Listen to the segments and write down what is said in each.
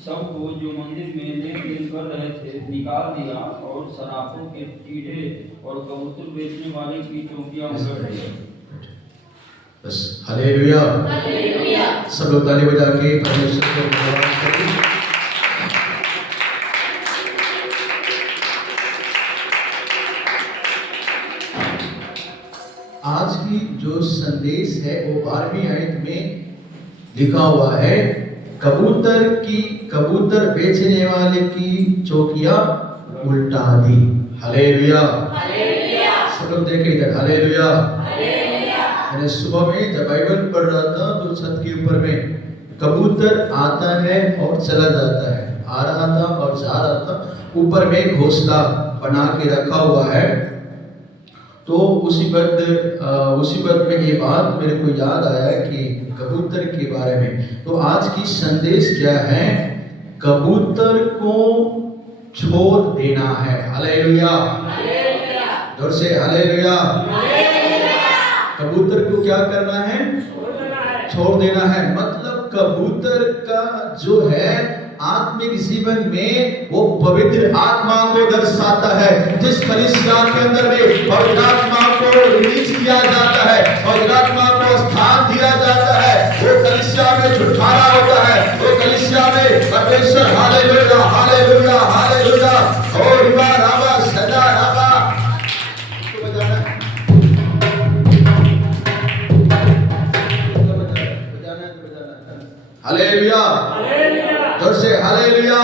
सबको जो मंदिर में लेन देन कर रहे थे निकाल दिया और सराफों के कीड़े और कबूतर बेचने वाले की चौकियां उलट दी। बस हालेलुया, हालेलुया। सब लोग ताली बजा के परमेश्वर को धन्यवाद करें। आज की जो संदेश है वो 12वीं आयत में लिखा हुआ है, कबूतर बेचने वाले की चौकियां उल्टा दी। Hallelujah, hallelujah. सब लोग देखे इधर, हालेलुया, हालेलुया। मैंने सुबह में जब बाइबल पढ़ रहा था तो छत के ऊपर में कबूतर आता है और चला जाता है, आ रहा था और जा रहा था, ऊपर में घोंसला बना के रखा हुआ है। तो उसी वक्त में ये बात मेरे को याद आया कि कबूतर के बारे में। तो आज की संदेश क्या है? कबूतर को छोड़ देना है। Hallelujah, hallelujah. जोर से हालेलुया, हालेलुया। कबूतर को क्या करना है? छोड़ देना है। मतलब कबूतर का जो है आत्मिक जीवन में वो पवित्र आत्मा को दर्शाता है। जिस कलीसिया के अंदर में पवित्र आत्मा को रिलीज किया जाता है, पवित्र आत्मा को स्थान दिया जाता है, वो कलीसिया में छुटकारा होता है, वो कलीसिया में परमेश्वर हालेलुया, हालेलुया, हालेलुया और रिवा रावा सदा रावा तो बजाना हालेलुया, जोर से हालेलुया।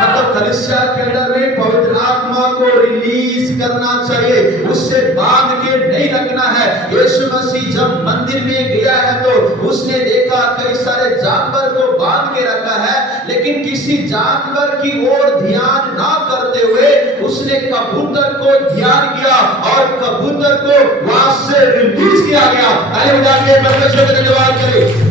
मतलब कलीसिया के अंदर में पवित्र आत्मा को रिलीज करना चाहिए, उससे बांध के नहीं रखना है। यीशु मसीह जब मंदिर में गया है तो उसने देखा कई सारे जानवर को बांध के रखा है, लेकिन किसी जानवर की ओर ध्यान ना करते हुए उसने कबूतर को ध्यान किया और कबूतर को वहां से रिलीज किया गया। हालेलुया, परमेश्वर का धन्यवाद करें।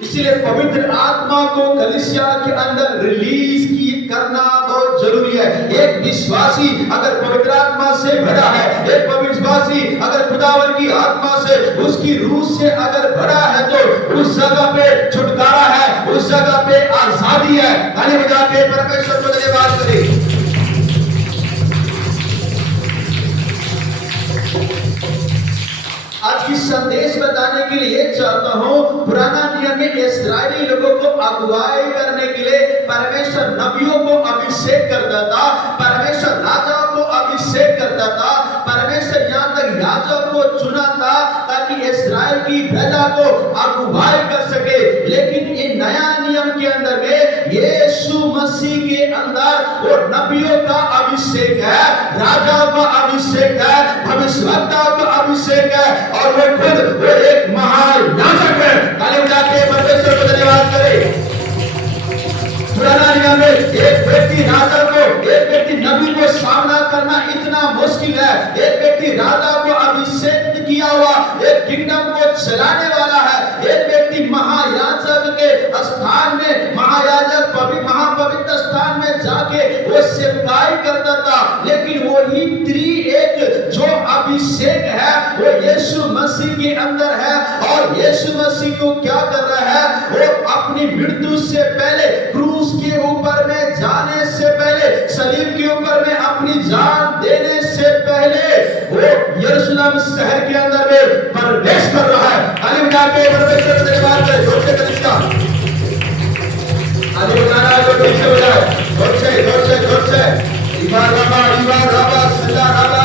इसलिए पवित्र आत्मा को कलीसिया के अंदर रिलीज करना बहुत जरूरी है। एक विश्वासी अगर पवित्र आत्मा से भरा है, एक विश्वासी अगर खुदावन की आत्मा से, उसकी रूह से अगर भरा है तो उस जगह पे छुटकारा है, उस जगह पे आजादी है। ताली बजा के परमेश्वर को धन्यवाद करें। आज की संदेश बताने के लिए चाहता हूं, पुराना नियम में इस्राएली लोगों को अगुवाई करने के लिए परमेश्वर नबियों को अभिषेक करता था, परमेश्वर राजाओं को अभिषेक करता था, परमेश्वर यहाँ तक याजक को चुना था ताकि इस्राएल की प्रजा को अगुवाई कर सके। लेकिन ये नया नियम के अंदर में यीशु मसीह के अंदर वो नबियों का अभिषेक है, राजाओं का अभिषेक है, भविष्यवक्ताओं का अभिषेक है और वो खुद वो एक महायाजक है। ताली बजा के परमेश्वर को धन्यवाद करें। पुराना नियम में एक व्यक्ति राजा को, एक व्यक्ति नबी को सामना करना इतना मुश्किल है। एक व्यक्ति राजा को अभिषेक किया हुआ एक किंगडम को चलाने वाला है, एक व्यक्ति महायाजक के स्थान में, महायाजक महापवित्र स्थान में जाके वो सेवकाई करता था। लेकिन वही त्रिएक जो अभिषेक है वो यीशु मसीह के अंदर है और यीशु मसीह को क्या कर रहा है? वो अपनी मृत्यु से पहले, क्रूस के ऊपर में जाने से पहले, सलीब के ऊपर में अपनी जान देने से पहले वो यरूशलेम शहर के अंदर में प्रवेश कर रहा है। हालेलुया के परमेश्वर को धन्यवाद करें। जोर से कलीसिया हालेलुया, जो पीछे हो जाए जोर से इबार राबा सदा राबा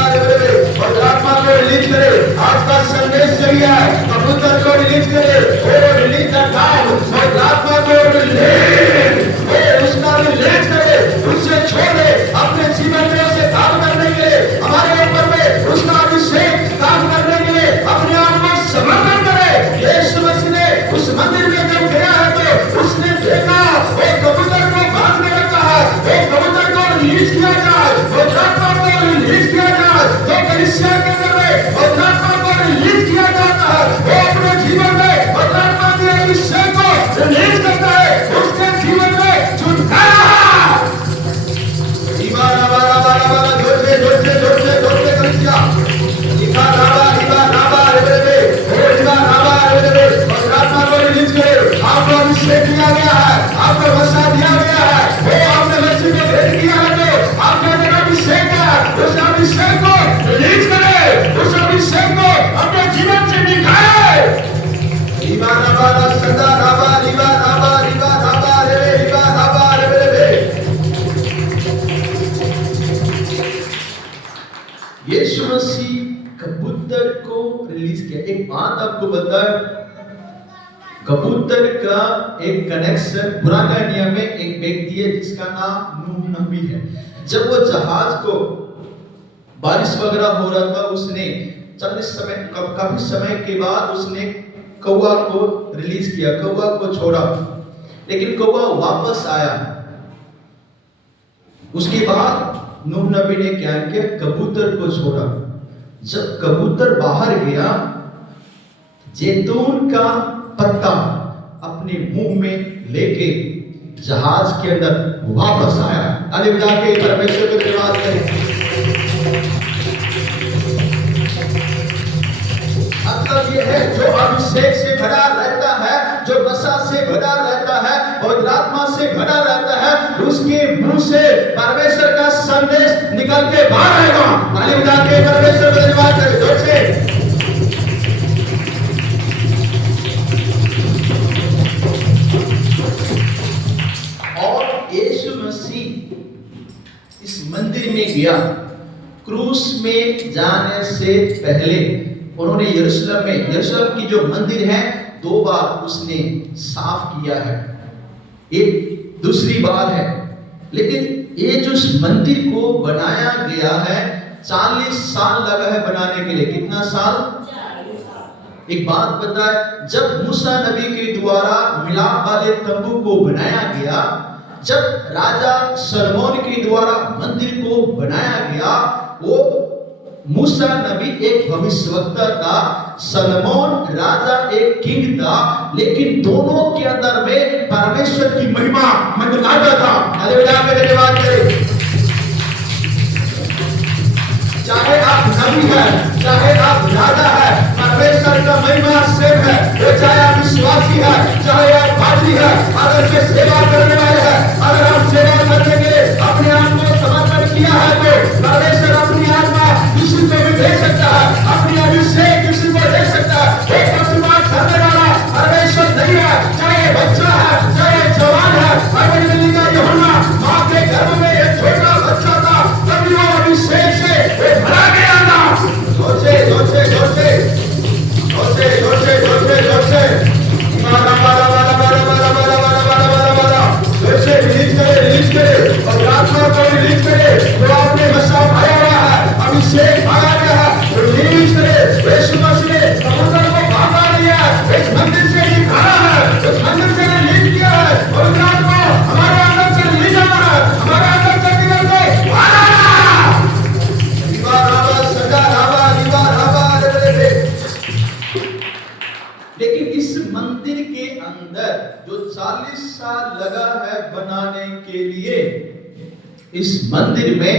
और आत्मा को रिलीज करे। आज का संदेश यही है, कबूतर को रिलीज करे, वो रिलीज करता है और आत्मा को रिलीज, वो उसका रिलीज करे, उससे छोड़े अपने जीवन में उसे काम करने के लिए, हमारे ऊपर में उसका अभिषेक काम करने के लिए अपने आप को समर्पण करे। यीशु मसीह ने उस मंदिर में जब गया है तो उसने देखा वो कबूतर को बांध के रखा है, वो कबूतर को रिलीज किया जाए, वो आत्मा को रिलीज किया जाए, तो कलीसिया के अंदर में वो आत्मा को रिलीज किया जाता है, वो अपने जीवन में वो आत्मा के अभिषेक को रिलीज करता है, उसके जीवन में छुटकारा। जोर से कलीसिया यीशु मसीह कबूतर को रिलीज किया। एक बात आपको बताए, कबूतर का एक कनेक्शन पुराने नियम में एक व्यक्ति है जिसका नाम नूह नबी है। जब वो जहाज को बारिश वगैरह हो रहा था, उसने काफी समय के बाद उसने कौवा को रिलीज किया, कौवा को छोड़ा, लेकिन कौवा वापस आया। उसके बाद नूह नबी ने क्या किया, कबूतर को छोड़ा। जब कबूतर बाहर गया, जैतून का पत्ता अपने मुंह में लेके जहाज के अंदर वापस आया। हालेलुया के परमेश्वर को धन्यवाद करें। मतलब ये है, जो अभिषेक से भरा रहता है, जो नशा से भरा रहता है और आत्मा से भरा रहता है, उसके मुंह से परमेश्वर का संदेश निकल के बाहर आएगा। हालेलुया के परमेश्वर को धन्यवाद करें। दोस्तों, इस मंदिर में गया। क्रूस में जाने से पहले उन्होंने यरूशलेम की जो मंदिर है 2 बार उसने साफ किया है, एक दूसरी बार है। लेकिन ये जो मंदिर को बनाया गया है 40 साल लगा है बनाने के लिए। कितना साल? 40 साल। एक बात बताए, जब मूसा नबी के द्वारा मिलाप वाले तंबू को बनाया गया, जब राजा सलोमन के द्वारा मंदिर को बनाया गया, वो मूसा नबी एक भविष्यवक्ता था, सलोमन राजा एक किंग था, लेकिन दोनों के अंदर में परमेश्वर की महिमा मंडलाता था। हालेलुया के धन्यवाद करें। चाहे आप नबी है, चाहे आप राजा है, परमेश्वर का महिमा सेम है। चाहे आप विश्वासी है, चाहे आप पाद्री है, अगर वे सेवा करने वाले हैं, अगर आप सेवा करने के लिए अपने आप को समर्पण किया है, तो परमेश्वर अपनी आत्मा किसी को भी दे सकता है, अपनी अभिषेक किसी को दे सकता है। एक बात करने वाला परमेश्वर नहीं है, चाहे बच्चा है, चाहे जवान है। बाइबल में यूहन्ना मां के गर्भ में एक छोटा बच्चा था, तभी वो अभिषेक से भरा गया था। जोर से रिलीज करे और आत्मा को रिलीज करे। जो आपने नशा पाया हुआ है, अभिषेक पाया गया है, रिलीज करे। यीशु मसीह ने समुद्र को भागा दिया है, इस मंदिर से निकाला है, उस मंदिर से रिलीज किया है और आत्मा हमारे अंदर से रिलीज आ रहा है, हमारे अंदर से निकल के आ रहा है। लेकिन इस मंदिर के अंदर जो 40 साल लगा है बनाने के लिए, इस मंदिर में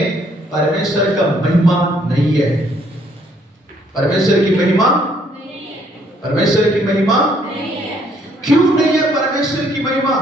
परमेश्वर का महिमा नहीं है। परमेश्वर की महिमा नहीं है। परमेश्वर की महिमा नहीं है। क्यों नहीं है परमेश्वर की महिमा?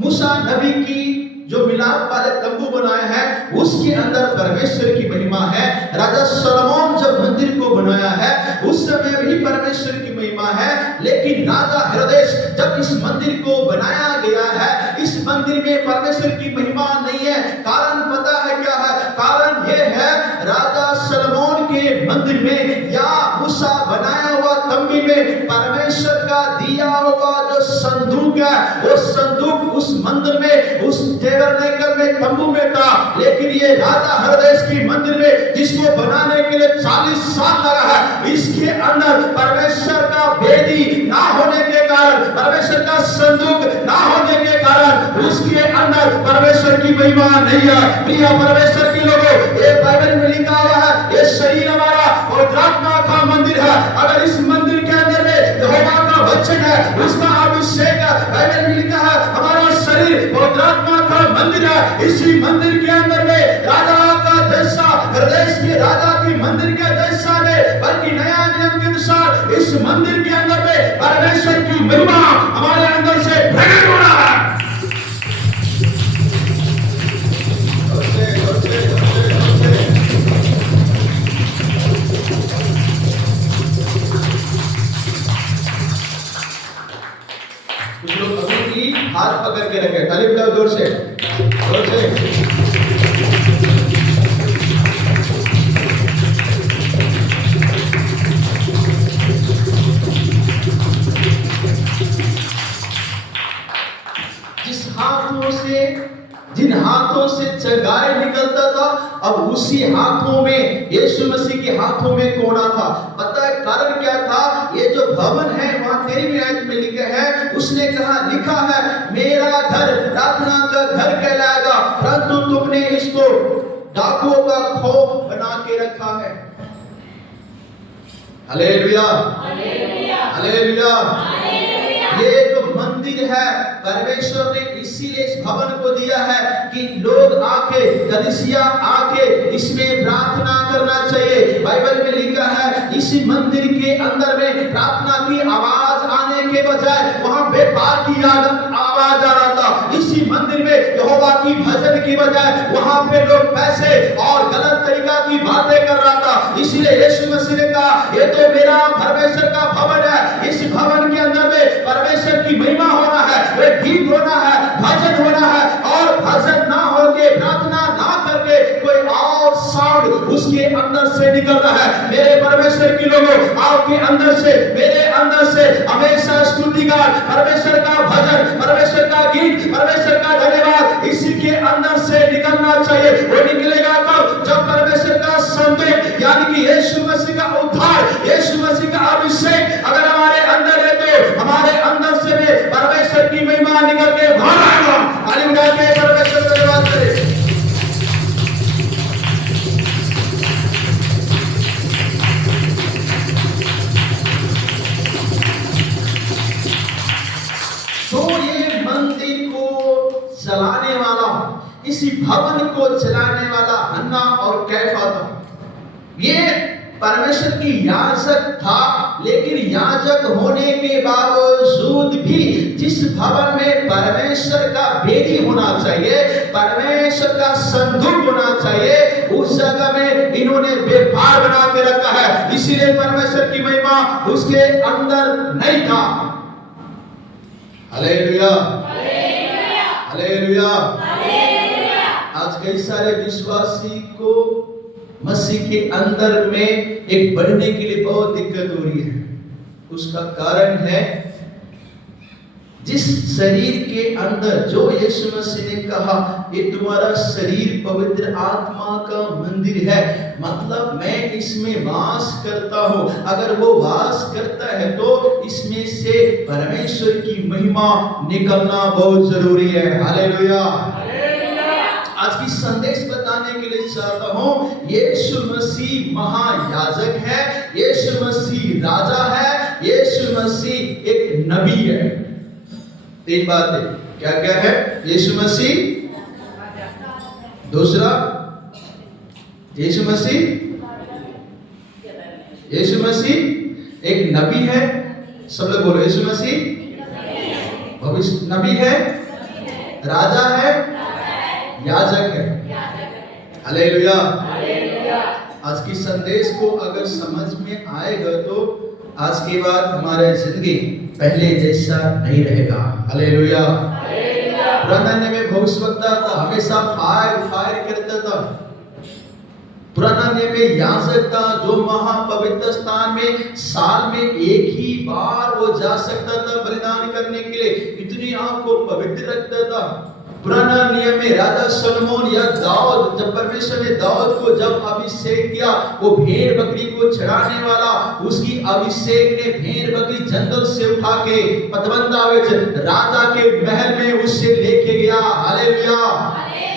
मूसा नबी की जो मिलाप वाले तंबू बनाया है, उसके अंदर परमेश्वर की महिमा है। राजा सलोमन जब मंदिर को बनाया है, उस समय भी परमेश्वर की महिमा है। लेकिन राजा हेरोदेस जब इस मंदिर को बनाया गया है, इस मंदिर में परमेश्वर की महिमा नहीं है। कारण पता है क्या है? कारण यह है, राजा सलोमन के मंदिर में या मूसा बनाया हुआ तंबू में परमेश्वर का दिया हुआ जो संदूक है, वो संदूक उस मंदिर में, उस टेबरनेकल में, तंबू में था। लेकिन ये राजा हेरोदेस की मंदिर में, जिसको बनाने के लिए 40 साल लगा है, इसके अंदर परमेश्वर का वेदी ना होने के कारण, परमेश्वर का संदूक ना होने के कारण, उसके अंदर परमेश्वर की महिमा नहीं है। प्रिय परमेश्वर के लोगों, ये बाइबल में लिखा हुआ है, ये शरीर हमारा और आत्मा का मंदिर है। अगर इस मंदिर के अंदर में यहोवा का वचन है, उसका अभिषेक है, बाइबल में लिखा है हमारा शरीर और आत्मा का मंदिर है। इसी मंदिर के अंदर में राजा का जैसा, हेरोदेस के राजा की मंदिर के जैसा नहीं, बल्कि नया नियम के अनुसार इस मंदिर के अंदर में परमेश्वर की महिमा हमारे अंदर से प्रकट हो रहा है। कुछ लोग अभी भी हाथ पकड़ के रखे, ताली बजाओ जोर से, जोर से। उसी हाथों में, यीशु मसीह के हाथों में कोड़ा था। पता है कारण क्या था? ये जो भवन है, वहां 13वीं आयत में लिखा है, उसने कहा, लिखा है, मेरा घर प्रार्थना का घर कहलाएगा, परंतु तुमने इसको डाकुओं का खो बना के रखा है। Hallelujah, hallelujah. ये जो मंदिर है, परमेश्वर ने इसीलिए इस भवन को दिया है कि लोग आके, कलीसिया आके इसमें प्रार्थना करना चाहिए। बाइबल में लिखा है, इसी मंदिर के अंदर में प्रार्थना की आवाज आने के बजाय वहां व्यापार की आवाज आ रहा था। इसी मंदिर में यहोवा की भजन की बजाय वहां पे लोग पैसे और गलत तरीका की बातें कर रहा था। इसीलिए यीशु मसीह ने कहा, ये तो मेरा परमेश्वर का भवन है, इस भवन के अंदर में परमेश्वर की महिमा होना है, वे गीत होना है, भजन होना है, और भजन ना होके, प्रार्थना ना करके कोई और साउंड उसके अंदर से निकल रहा है। मेरे परमेश्वर की लोगों, आपके अंदर से, मेरे अंदर से हमेशा स्तुति का, परमेश्वर का भजन, परमेश्वर का गीत, परमेश्वर का धन्यवाद इसी के अंदर से निकलना चाहिए। वो निकलेगा कब? जब परमेश्वर का संदेश, यानी कि यीशु मसीह का उद्धार, यीशु मसीह का अभिषेक अगर हमारे अंदर है, तो हमारे अंदर से भी परमेश्वर की महिमा निकल के बाहर आएगा। हालेलुया के परमेश्वर का धन्यवाद करें। तो ये मंदिर को चलाने वाला, इसी भवन को चलाने वाला हन्ना और कैफा था। ये परमेश्वर की याजक था, लेकिन याजक होने के बावजूद भी जिस भवन में परमेश्वर का वेदी होना चाहिए, परमेश्वर का संदूक होना चाहिए, उस जगह में इन्होंने व्यापार बना के रखा है। इसीलिए परमेश्वर की महिमा उसके अंदर नहीं था। Hallelujah, hallelujah. आज कई सारे विश्वासी को मसीह के अंदर में एक बढ़ने के लिए बहुत दिक्कत हो रही है। उसका कारण है, जिस शरीर के अंदर, जो यीशु मसीह ने कहा, ये तुम्हारा शरीर पवित्र आत्मा का मंदिर है, मतलब मैं इसमें वास करता हूं। अगर वो वास करता है तो इसमें से परमेश्वर की महिमा निकलना बहुत जरूरी है। हालेलुया। आज की संदेश बताने के लिए चाहता हूं, यीशु मसीह महायाजक है, यीशु मसीह राजा है, यीशु मसीह एक नबी है। तीन बातें क्या क्या है? यीशु मसीह, दूसरा यीशु मसीह एक नबी है। सब लोग बोलो, यीशु मसीह भविष्य नबी है, राजा है, याजक है। हालेलुया। आज की संदेश को अगर समझ में आएगा तो आज के बाद हमारे जिंदगी पहले जैसा नहीं रहेगा। हालेलुया। पुराने नियम में भविष्यवक्ता था, हमेशा फायर करता था। पुराना नियम में याजक था, जो महापवित्र स्थान में साल में एक ही बार वो जा सकता था बलिदान करने के लिए, इतनी आंख को पवित्र रखता था। पुराना नियम में राजा सलोमन या दाऊद, जब परमेश्वर ने दाऊद को जब अभिषेक किया, वो भेड़ बकरी को चढ़ाने वाला, उसकी अभिषेक ने भेड़ बकरी जंगल से उठा के पतवंदा राजा के महल में उससे लेके गया। हालेलुया।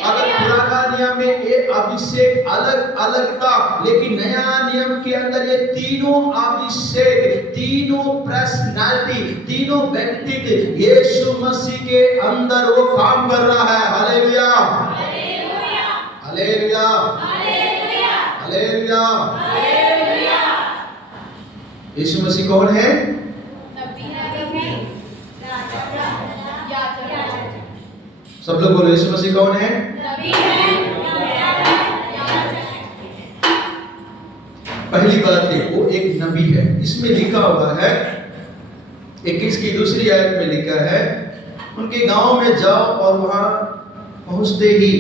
अगर पुराना नियम में ये अभिषेक अलग अलग था, लेकिन नया नियम के अंदर ये तीनों अभिषेक, तीनों पर्सनालिटी, तीनों व्यक्तित्व यीशु मसीह के अंदर वो काम कर रहा है। Hallelujah, hallelujah, hallelujah. यीशु मसीह कौन है? सब लोग बोलो, यीशु मसीह कौन है? पहली बात है, वो एक नबी है। इसमें लिखा हुआ है 21 की दूसरी आयत में लिखा है, उनके गांव में जाओ और वहां पहुंचते ही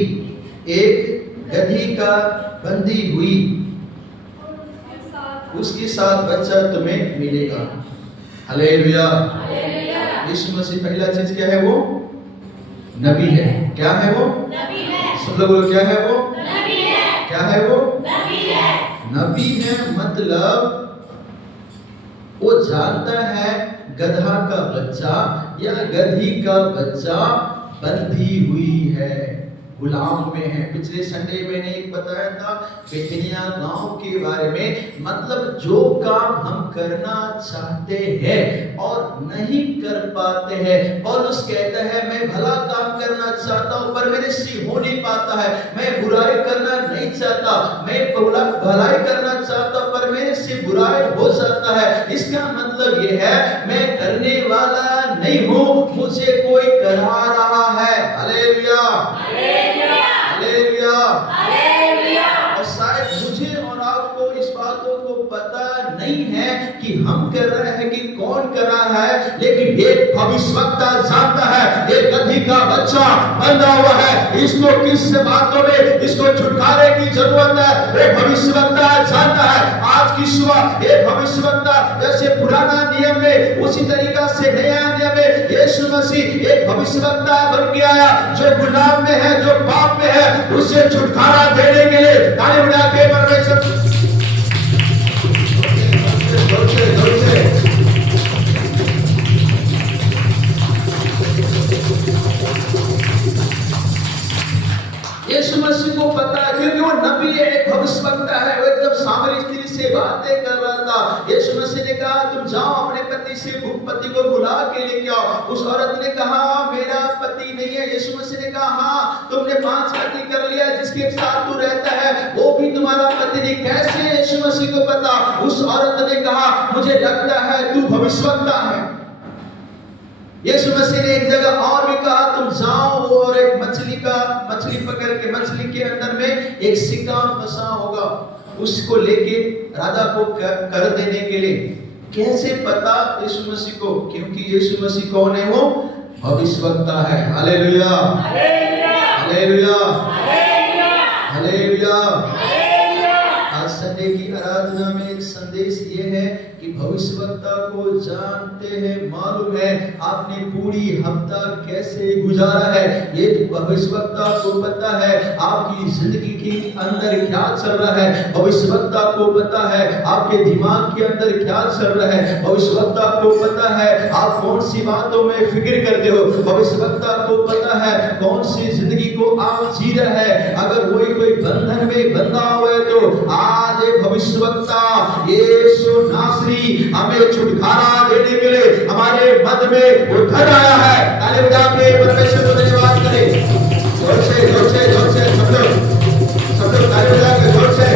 एक गधी का बंदी हुई, उसके साथ बच्चा तुम्हें मिलेगा। हालेलुया। यीशु मसीह पहला चीज क्या है? वो नबी है। क्या है वो? नबी है। सब लोग बोलो, क्या है वो? नबी है। क्या है वो? नबी है मतलब वो जानता है गधा का बच्चा या गधी का बच्चा बंधी हुई है, गुलाम में है। पिछले संडे मैंने एक बताया था बेथनिया गांव के बारे में, मतलब जो काम हम करना चाहते हैं और नहीं कर पाते हैं, पौलुस कहता है मैं भला काम करना चाहता हूं पर मेरे से हो नहीं पाता है, मैं बुराई करना नहीं चाहता, मैं भलाई करना चाहता पर मेरे से बुराई हो जाता है। इसका मतलब ये है मैं करने वाला नहीं हूं, मुझे कोई करा रहा है। Hallelujah, hallelujah, hallelujah. और शायद मुझे और आपको इस बातों को पता नहीं है कि हम कर रहे हैं कि कौन कर रहा है, लेकिन एक भविष्यवक्ता जानता है एक गधी का बच्चा बंधा हुआ है, इसको किस बातों में इसको छुटकारे की जरूरत है। एक भविष्यवक्ता जानता है आज की सुबह एक भविष्यवक्ता जैसे पुराना नियम में उसी तरीका से नया नियम में यीशु मसीह एक भविष्यवक्ता बन के आया जो गुलाम में है, जो पाप में है, उससे छुटकारा देने के लिए ताली बजा के परमेश्वर यीशु मसीह को पता है क्योंकि वो नबी है, एक भविष्यवक्ता है। वो जब सामरी स्त्री से बातें कर रहा था, यीशु मसीह ने कहा तुम जाओ अपने पति से पति को बुला के लेके आओ। उस औरत ने कहा मेरा पति नहीं है। यीशु मसीह ने कहा हाँ तुमने 5 पति कर लिया, जिसके साथ तू रहता है वो भी तुम्हारा पति नहीं। कैसे यीशु मसीह को पता? उस औरत ने कहा मुझे लगता है तू भविष्यवक्ता है। यीशु मसीह ने एक जगह और भी कहा तुम जाओ और एक मछली पकड़ के मछली के अंदर में एक सिक्का फंसा होगा, उसको लेके राजा को कर देने के लिए। कैसे पता यीशु मसीह को? क्योंकि यीशु मसीह कौन है? वो भविष्यवक्ता है। Hallelujah, hallelujah, hallelujah. आज संडे की आराधना में एक संदेश ये है कि भविष्यवक्ता को जानते हैं, मालूम है आपने पूरी हफ्ता कैसे गुजारा है, ये भविष्यवक्ता को पता है आपकी जिंदगी के अंदर क्या चल रहा है, भविष्यवक्ता को पता है आपके दिमाग के अंदर क्या चल रहा है, भविष्यवक्ता को पता है आप कौन सी बातों में फिक्र करते हो, भविष्यवक्ता को पता है कौन सी जिंदगी को आप जी रहे हैं। अगर कोई बंधन में बंधा हुआ है तो आज भविष्यवक्ता यीशु नासरी हमें छुटकारा देने के लिए हमारे मध्य में उतर आया है। ताली बजा के परमेश्वर को धन्यवाद करें। जोर से जोर से जोर से सब लोग ताली बजा के जोर से।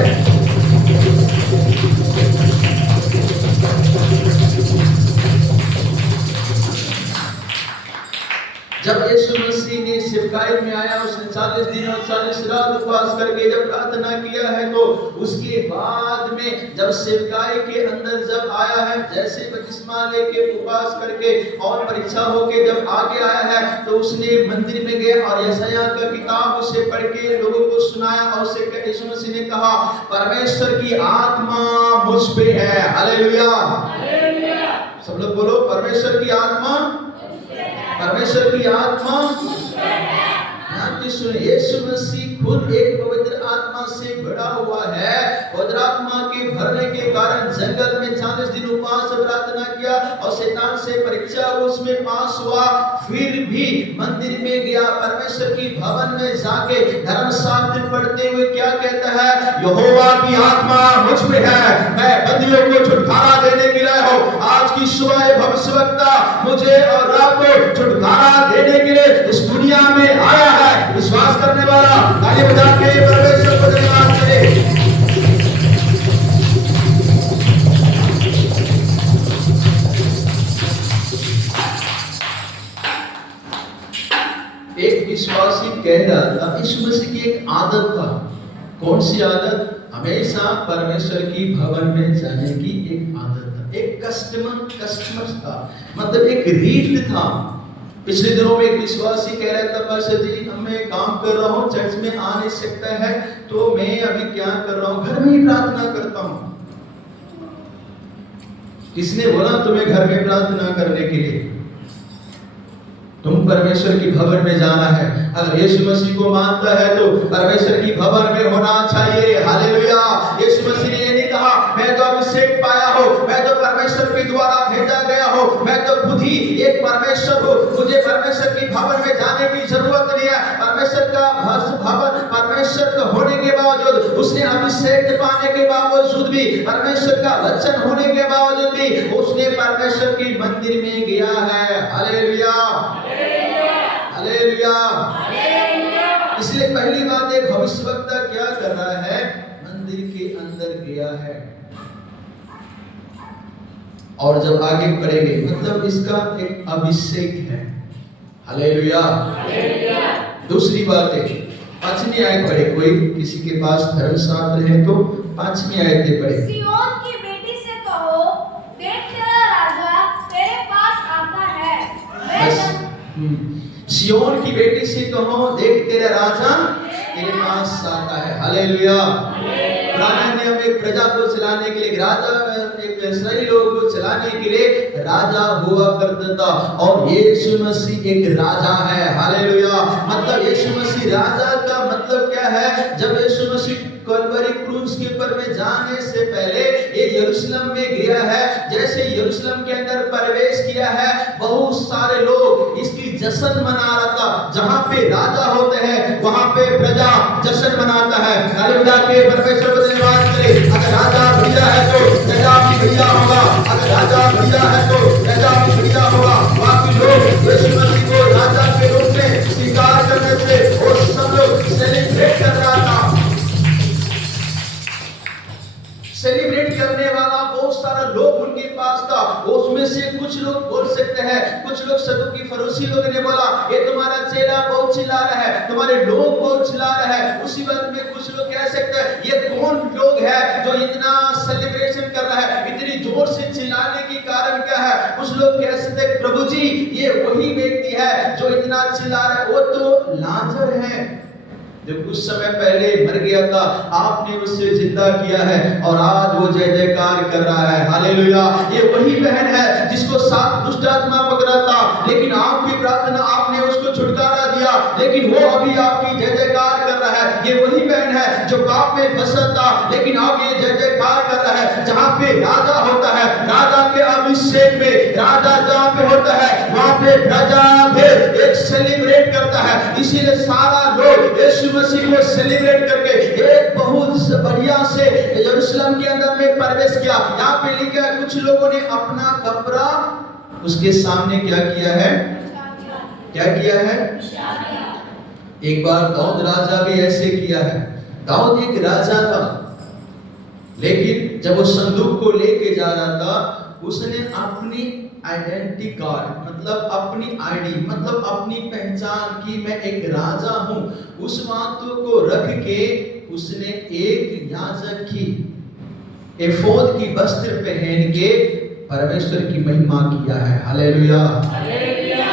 जब यीशु मसीह ने सेवकाई में आया, उसने 40 दिन और 40 रात उपवास करके जब प्रार्थना किया है, तो उसके बाद में जब सेवकाई के अंदर जब आया है, जैसे बपतिस्मा लेके उपवास करके और परीक्षा होके जब आगे आया है, तो उसने मंदिर में गया और यशायाह का किताब उसे पढ़ के लोगों को सुनाया और उसे यीशु मसीह ने कहा परमेश्वर की आत्मा मुझ पे है। हालेलुया, सब लोग बोलो परमेश्वर की आत्मा, परमेश्वर की आत्मा। यीशु मसीह खुद एक पवित्र आत्मा से भरा हुआ है। पवित्र आत्मा के भरने के कारण जंगल में 40 दिन उपवास प्रार्थना किया और शैतान से परीक्षा उसमें पास हुआ, फिर भी मंदिर में गया, परमेश्वर की भवन में जाके धर्मशास्त्र पढ़ते हुए क्या कहता है? यहोवा की आत्मा मुझ पे है, मैं बंदियों को छुटकारा देने के लिए हूं। आज की सुबह भविष्यवक्ता मुझे और आपको छुटकारा देने के लिए इस दुनिया में आया है। विश्वास करने वाला ताली बजा के परमेश्वर को धन्यवाद करे। एक विश्वासी कह रहा था यीशु मसीह की एक आदत था। कौन सी आदत? हमेशा परमेश्वर की भवन में जाने की एक आदत था, एक कस्टमर था, मतलब एक रीत था। पिछले दिनों में एक विश्वासी कह रहा था पास्टर जी मैं काम कर रहा हूँ, चर्च में आ नहीं सकता है, तो मैं अभी क्या कर रहा हूँ, घर में ही प्रार्थना करता हूँ। किसने बोला तुम्हें घर में प्रार्थना करने के लिए? तुम परमेश्वर की भवन में जाना है। अगर यीशु मसीह को मानता है तो परमेश्वर की भवन में होना चाहिए। हालेलुया। यीशु मसीह ने ये नहीं कहा मैं तो अभिषेक पाया हूँ, मैं तो परमेश्वर के द्वारा भेजा गया हूँ, मैं तो खुद ही एक परमेश्वर हूँ, मुझे परमेश्वर की भवन में जाने की जरूरत नहीं है। परमेश्वर का भवन, परमेश्वर का होने के बावजूद, उसने अभिषेक पाने के बावजूद भी, परमेश्वर का वचन होने के बावजूद भी उसने परमेश्वर की मंदिर में गया है। Hallelujah, hallelujah. इसलिए पहली बात है भविष्यवक्ता क्या कर रहा है, मंदिर के अंदर गया है। और जब आगे पढ़ेंगे मतलब इसका एक अभिषेक है। हालेलुया। दूसरी बात है 5वीं आयत पढ़े, कोई किसी के पास धर्मशास्त्र है तो 5वीं आयत पढ़े। सिय्योन की बेटी से कहो, देख तेरा राजा तेरे पास आता है। सिय्योन की बेटी से कहो, देख तेरा राजा तेरे पास आता है। हालेलुया। पुराने नियम में एक प्रजा को चलाने के लिए, राजा, एक इस्राएली लोगों को चलाने के लिए राजा हुआ करता था, और यीशु मसीह एक राजा है। हालेलुया। मतलब यीशु मसीह राजा का मतलब क्या है, जब यीशु मसीह कलवरी क्रूस के ऊपर में जाने से पहले ये यरूशलेम में गया है। जैसे यरूशलेम के अंदर प्रवेश किया है, बहुत सारे लोग इसकी जश्न मना रहा था। जहां पे राजा होते हैं वहां पे प्रजा जश्न मनाता है। हालेलुया के परमेश्वर को धन्यवाद करें। अगर राजा भैया है तो प्रजा भी भैया होगा, अगर राजा भैया है तो प्रजा भी भैया होगा। बाकी लोग यीशु मसीह को राजा के रूप में स्वीकार करने से वो सब लोग सेलिब्रेट कर रहा था। सेलिब्रेट करने वाला बहुत सारा लोग उनके पास था। उसमें से कुछ लोग बोल सकते हैं, कुछ लोग सदूकी फरीसी लोगों ने बोला ये तुम्हारा चेला बहुत चिल्ला रहा है, तुम्हारे लोग बहुत चिल्ला रहा है। उसी वक्त में कुछ लोग कह सकते हैं ये कौन लोग है जो इतना सेलिब्रेशन कर रहा है, इतनी जोर से चिल्लाने की कारण क्या है। कुछ लोग कह सकते हैं प्रभु जी ये वही व्यक्ति है जो इतना चिल्ला रहा है, वो तो लाजर है जो कुछ समय पहले मर गया था, आपने उससे जिंदा किया है और आज वो जय जयकार कर रहा है। हालेलुया। ये वही बहन है जिसको 7 दुष्ट आत्मा पकड़ा था, लेकिन आपकी प्रार्थना आपने उसको छुटकारा दिया, लेकिन वो अभी आपकी जय जयकार कर रहा है। ये वही बहन है जो पाप में फंसा था, लेकिन अब ये जय जयकार कर रहा है। जहाँ पे राजा होता है, राजा के अभिषेक में राजा जहाँ पे होता है वहाँ पे प्रजा भी एक सेलिब्रेट करता है। इसीलिए सारा लोग यीशु मसीह को सेलिब्रेट करके एक बहुत बढ़िया से यरूशलेम के अंदर में प्रवेश किया। यहाँ पे लिखा है कुछ लोगों ने अपना कपड़ा उसके सामने क्या किया है, क्या किया है। एक बार दाऊद राजा भी ऐसे किया है। दाऊद एक राजा था, लेकिन जब वो संदूक को लेके जा रहा था उसने अपनी आइडेंटिटी कार्ड मतलब अपनी आईडी मतलब अपनी पहचान की मैं एक राजा हूं, उस बातों को रख के उसने एक याजक की एफोद की वस्त्र पहन के परमेश्वर की महिमा किया है। हालेलुया।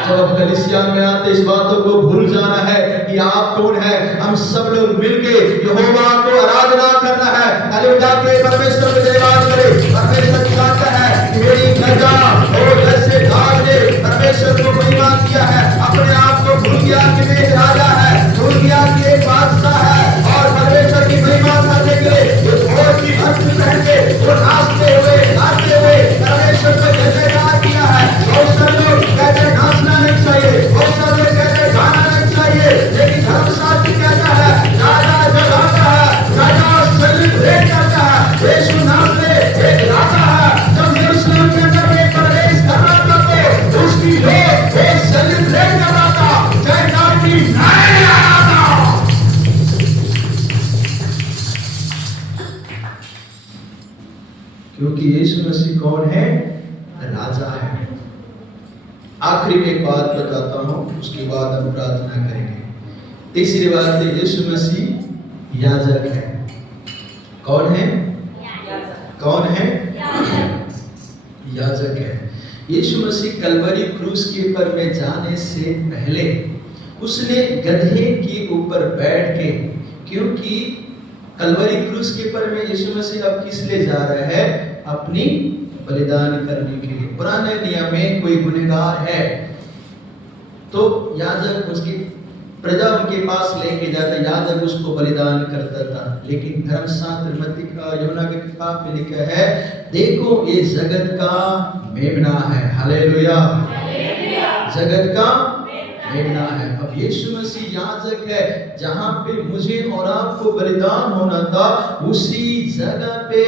जब आप कलीसिया में आते इस बातों को भूल जाना है कि आप कौन है। हम सब लोग मिलके यहोवा को आराधना करना है। हालेलुया के परमेश्वर को धन्यवाद करें। परमेश्वर चाहता है कि मेरी प्रजा और जैसे दाऊद ने परमेश्वर को महिमा किया है, अपने आप को भूल गया कि मैं राजा है, भूल गया कि एक बादशाह है, और परमेश्वर की महिमा करने के लिए और की वस्त्र पहन के वो नाचते हुए परमेश्वर को जयकार किया है। और सब लोग कहते हैं नाचना नहीं चाहिए, और सब लोग कहते हैं गाना नहीं चाहिए, लेकिन धर्मशास्त्र कहता है राजा जो गाता है, राजा सेलिब्रेट करता है। यीशु नाम से एक राजा है। जब यरूशलेम के अंदर में प्रवेश कर रहा था तो उसकी लोग सेलिब्रेट कर रहा था, जयकार की नारे लगा रहा था। क्योंकि यीशु मसीह कौन है, राजा है। आखिरी में एक बात बताता हूं, उसके बाद हम प्रार्थना करेंगे। तीसरी बात है यीशु मसीह याजक है। कौन है, कौन है, याजक है। यीशु मसीह कलवरी क्रूस के ऊपर में जाने से पहले उसने गधे के ऊपर बैठ के, क्योंकि कलवरी क्रूस के ऊपर में यीशु मसीह अब किस लिए जा रहा है, अपनी बलिदान करने के लिए। पुराने नियम में कोई गुनहगार है तो याजक उसकी प्रजा उनके पास लेके जाता, याजक उसको बलिदान करता था। लेकिन धर्मशास्त्र मत्ती का यूहन्ना की किताब में लिखा है, देखो ये जगत का मेमना है। हालेलुया, जगत का मेमना है। अब यीशु मसीह याजक है, जहां पे मुझे और आपको बलिदान होना था, उसी जगह पे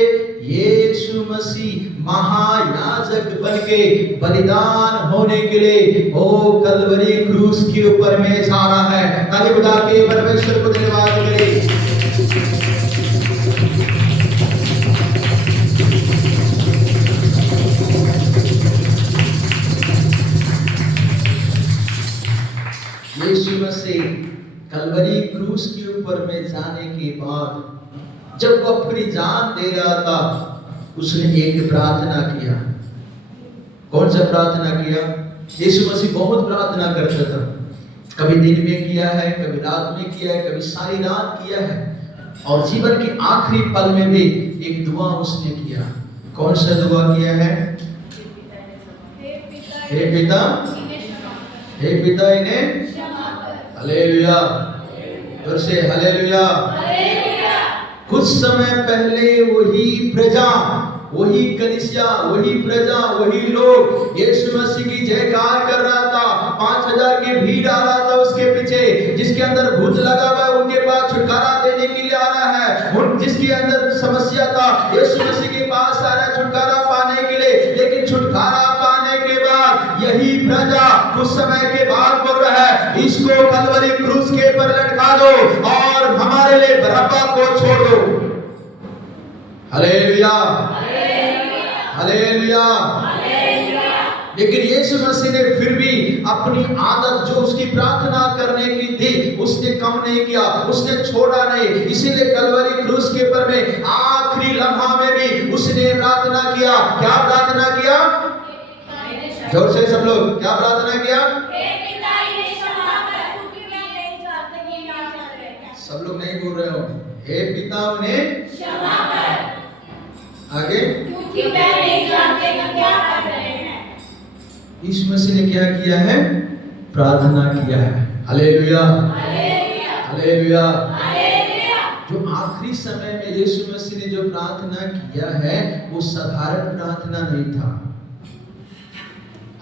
यीशु मसीह महायाजक बनके बलिदान होने के लिए वो कलवरी क्रूस के ऊपर में जा रहा है। ताली बजा के परमेश्वर को धन्यवाद करें। यीशु मसीह कलवरी क्रूस के ऊपर में जाने के बाद जब वो अपनी जान दे रहा था, उसने एक प्रार्थना किया। कौन सा प्रार्थना किया? यीशु मसीह बहुत प्रार्थना करता था। कभी दिन में किया है, कभी रात में किया है, कभी सारी रात किया है, और जीवन के आखिरी पल में भी एक दुआ उसने किया। कौन सा दुआ किया है? हे पिता, हे पिता इन्हें हालेलुया, जोर से हालेलुया। कुछ समय पहले वही प्रजा, वही कलीसिया, वही प्रजा, वही लोग यीशु मसीह की जयकार कर रहा था। 5000 की भीड़ आ रहा था उसके पीछे, जिसके अंदर भूत लगा हुआ है उनके पास छुटकारा देने के लिए आ रहा है। उन जिसके अंदर समस्या था, यीशु मसीह के पास आ रहा है छुटकारा पाने के लिए। लेकिन छुटकारा पाने के बाद यही प्रजा कुछ समय के बाद बोल रहा है, इसको कलवरी क्रूस के पर लटका दो और हमारे लिए बरअब्बा को छोड़ दो। Hallelujah, hallelujah. लेकिन यीशु मसीह ने फिर भी अपनी आदत जो उसकी प्रार्थना करने की थी, उसने कम नहीं किया, उसने छोड़ा नहीं। इसीलिए कलवरी क्रूस के पर में आखिरी लम्हा में भी उसने प्रार्थना किया। क्या प्रार्थना किया? जोर से सब लोग, क्या प्रार्थना किया? सब लोग नहीं बोल रहे हो। हे पिता उन्हें क्षमा कर। आगे, क्योंकि वे नहीं जानते कि क्या कर रहे हैं। यीशु मसीह ने क्या किया है? प्रार्थना किया है। Hallelujah, hallelujah, hallelujah. जो आखिरी समय में यीशु मसीह ने जो प्रार्थना किया है, वो साधारण प्रार्थना नहीं था।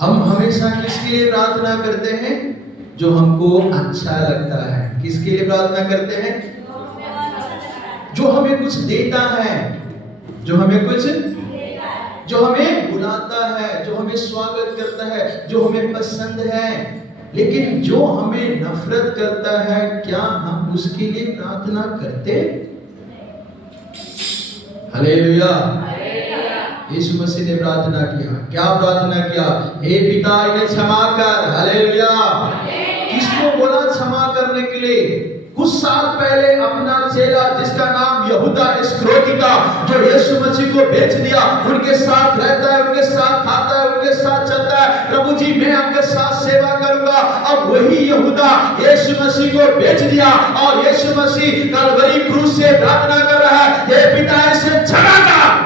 हम हमेशा किसके लिए प्रार्थना करते हैं? जो हमको अच्छा लगता है। किसके लिए प्रार्थना करते हैं? जो हमें कुछ देता है, जो हमें कुछ, जो हमें बुलाता है, जो हमें स्वागत करता है, जो हमें पसंद है। लेकिन जो हमें नफरत करता है, क्या हम उसके लिए प्रार्थना करते? हालेलुया। यीशु मसीह ने प्रार्थना किया। क्या प्रार्थना किया? हे पिता इन्हें क्षमा कर। हालेलुया। किसको बोला क्षमा करने के लिए? कुछ साल पहले अपना चेला जिसका नाम यहूदा इस्करियोती था, जो यीशु मसीह को बेच दिया, उनके साथ रहता है, उनके साथ खाता है, उनके साथ चलता है। प्रभु जी मैं आपके साथ सेवा करूंगा। अब वही यहूदा यीशु मसीह को बेच दिया और यीशु मसीह कलवरी क्रूस से प्रार्थना कर रहा है, हे पिता इसे क्षमा कर।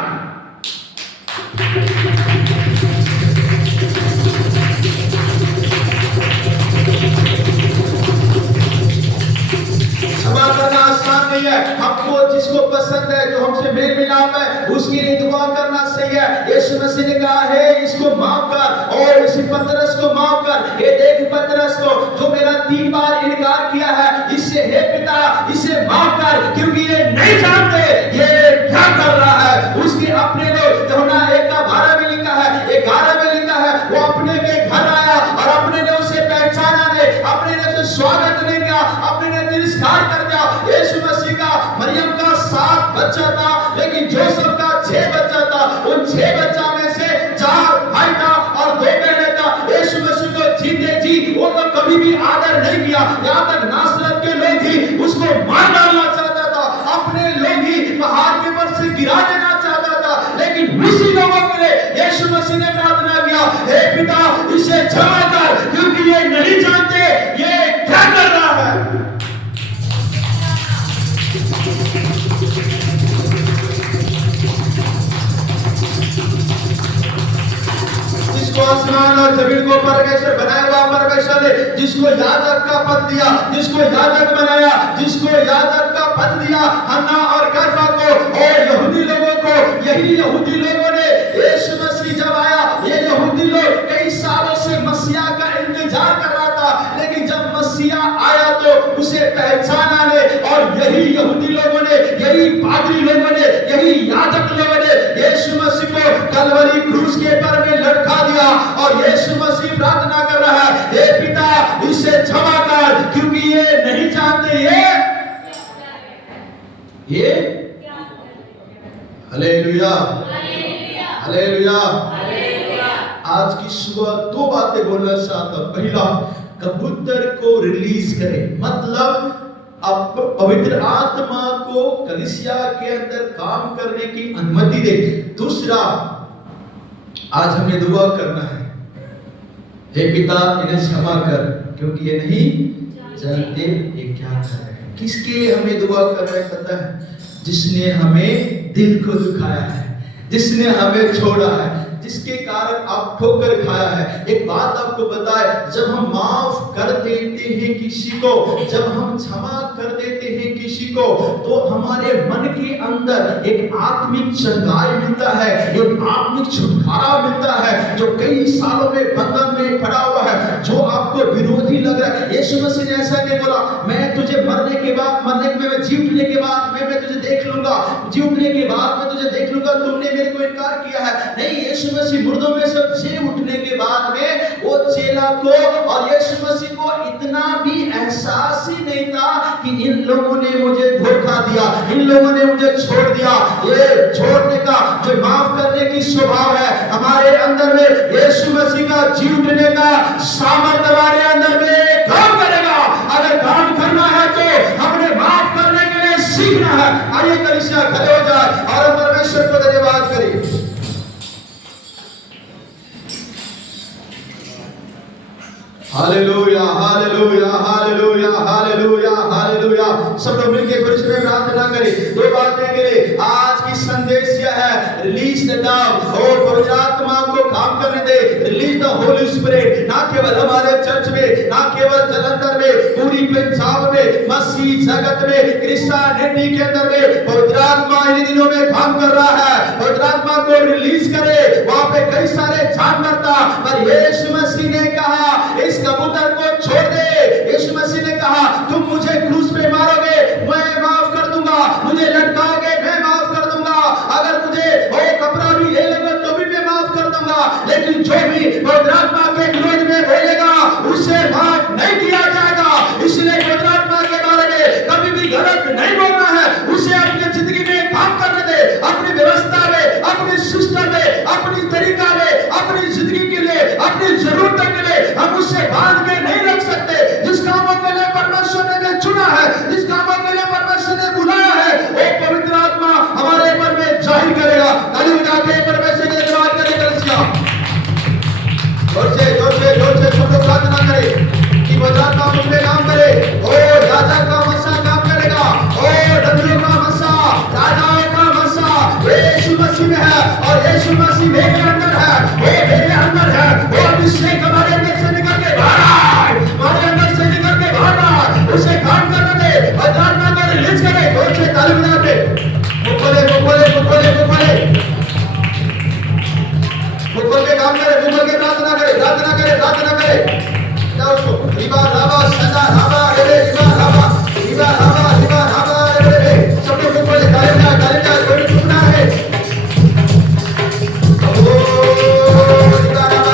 क्षमा करना आसान नहीं है। हमको जिसको पसंद है, जो हमसे मेल मिलाप है, उसके लिए दुआ करना सही है। यीशु मसीह ने कहा है इसको माफ कर और इसी पतरस को माफ कर। ये देख पतरस को जो मेरा 3 बार इनकार किया है, इससे हे पिता इसे माफ कर, क्योंकि ये नहीं जानते ये क्या कर रहा है। उसके अपने लोग यूहन्ना 1:12 में लिखा है, 11 में लिखा है, वो अपने के घर आया और अपने ने उसे पहचाना नहीं, अपने ने उसे स्वागत नहीं किया, अपने ने तिरस्कार कर दिया। यीशु मसीह का मरियम का 7 बच्चा था, लेकिन जोसेफ का 6 बच्चा था। उन 6 बच्चा में से 4 भाई था और 2 बहनें था। यीशु मसीह को जीते जी वो तो कभी भी आदर नहीं किया। यहाँ तक नासरत के लोग ही उसको मार डालना चाहता था, अपने लोग ही पहाड़ के ऊपर से गिरा देना चाहता था। लेकिन उसी लोगों जिसको आसमान और जमीन को परमेश्वर बनाया हुआ परमेश्वर ने जिसको याजक का पद दिया, जिसको याजक बनाया, जिसको याजक का पद दिया हन्ना और कैफा को और यहूदी लोगों को, यही यहूदी लोगों ने यीशु मसीह जब आया, ये यहूदी लोग कई सालों से मसीहा का इंतजार कर रहा था, लेकिन जब मसीहा आया तो उसे पहचाना ने और यही यहूदी लोगों ने, यही पादरी लोगों ने, यही याजक लोगों ने यीशु मसीह को कलवरी क्रूस के पर में लटका दिया और यीशु मसीह प्रार्थना कर रहा है, हे पिता इसे क्षमा कर क्योंकि ये नहीं जानते ये हालेलुया हालेलुया। आज की सुबह दो बातें बोलना चाहता हूं। पहला, कबूतर को रिलीज करें, मतलब अब पवित्र आत्मा को कलीसिया के अंदर काम करने की अनुमति दे। दूसरा, आज हमें दुआ करना है, हे पिता इन्हें क्षमा कर क्योंकि ये नहीं जानते ये क्या कर रहे हैं। किसके हमें दुआ कर रहे हैं पता है? जिसने हमें दिल को दुखाया है, जिसने हमें छोड़ा है, जिसके कारण आप ठोकर खाया है। एक बात आपको बताए, जब हम माफ कर देते हैं किसी को, जब हम क्षमा कर देते हैं किसी को, तो हमारे मन के अंदर एक आत्मिक चंगाई मिलता है, एक आत्मिक छुटकारा मिलता है। जो कई सालों में बंधन में पड़ा हुआ है, जो आपको विरोधी लग रहा है, यीशु मसीह ने ऐसा नहीं बोला मैं तुझे मरने के बाद, मरने में जी उठने के बाद मैं तुझे देख लूंगा, जी उठने के बाद मैं तुझे देख लूंगा, तुमने मेरे को इनकार किया है। नहीं, यीशु मसीह मुर्दों में से जी उठने के बाद में वो चेला को और यीशु मसीह को इतना भी एहसास ही नहीं था कि इन लोगों ने मुझे धोखा दिया, इन लोगों ने मुझे छोड़ दिया। ये छोड़ने का, जो माफ करने की स्वभाव है हमारे अंदर में, यीशु मसीह का जी उठने का सामर्थ्य हमारे अंदर में काम करेगा। अगर काम करना है तो हमने माफ करने के लिए सीखना है। आइए कलीसिया खड़े हो जाए और परमेश्वर को धन्यवाद करें। Hallelujah hallelujah hallelujah hallelujah hallelujah. सब लोग मिलकर खुशी में प्रार्थना करें। दो बातें करें। आज की संदेश यह है, रिलीज द डव, और पवित्र आत्मा को काम करने दे। रिलीज द होली स्पिरिट, ना केवल हमारे चर्च में, ना केवल जलंधर में, पूरी पंजाब में, मसीह जगत में, क्रिश्चियनिटी के अंदर में पवित्र आत्मा इन दिनों में काम कर रहा है। पवित्र आत्मा को रिलीज करे। वहां पे कई सारे जानवर था, पर यीशु मसीह ने कहा इस कबूतर को छोड़ दे। यीशु मसीह ने कहा तुम मुझे क्रूस पे मारोगे, मैं माफ कर दूंगा, मुझे लटकाओगे, मैं माफ कर दूंगा, अगर मुझे वो कपड़ा भी ले लेगा तो भी मैं माफ कर दूंगा, लेकिन जो भी पवित्र आत्मा के विरोध में बोलेगा उसे माफ नहीं किया जाएगा। इसलिए पवित्र आत्मा के बारे में कभी भी गलत नहीं बोलना है। उसे अपनी जिंदगी में काम करने दे, अपनी व्यवस्था में, अपनी सिस्टम में, अपनी तरीका में, अपनी जिंदगी के लिए, अपनी जरूरत के लिए हम उससे बांध के नहीं रख सकते। जिस कामों के लिए परमेश्वर ने चुना है, जिस कामों के लिए परमेश्वर ने बुलाया है, वो पवित्र आत्मा हमारे पर में जाहिर करेगा। ताली बजा के परमेश्वर के धन्यवाद करें। जोर से सब लोग प्रार्थना करें कि पवित्र आत्मा मुझ में काम करे। ओ राजा का मसा काम करेगा, ओ डंडियों का मसा, राजाओं का मसा यीशु मसीह में है और यीशु मसीह मेरे अंदर है, वो मेरे अंदर है। वो अभिषेक हमारे अंदर से निकल के बाहर आए, हमारे अंदर से निकल के बाहर आए, उसे काम करने दे, पवित्र आत्मा को रिलीज करे। जोर से ताली बजा के मुखोले मुखोले मुखोले मुखोले मुखोल के काम करे, मुखोल के प्रार्थना करे, प्रार्थना करे, प्रार्थना करे। जाओ उसको रिबा राबा सदा राबा रे रिबा राबा रिबा राबा रिबा राबा रे। सब लोग मुखोले ताली बजा कोई टूटना है। ओ रिबा राबा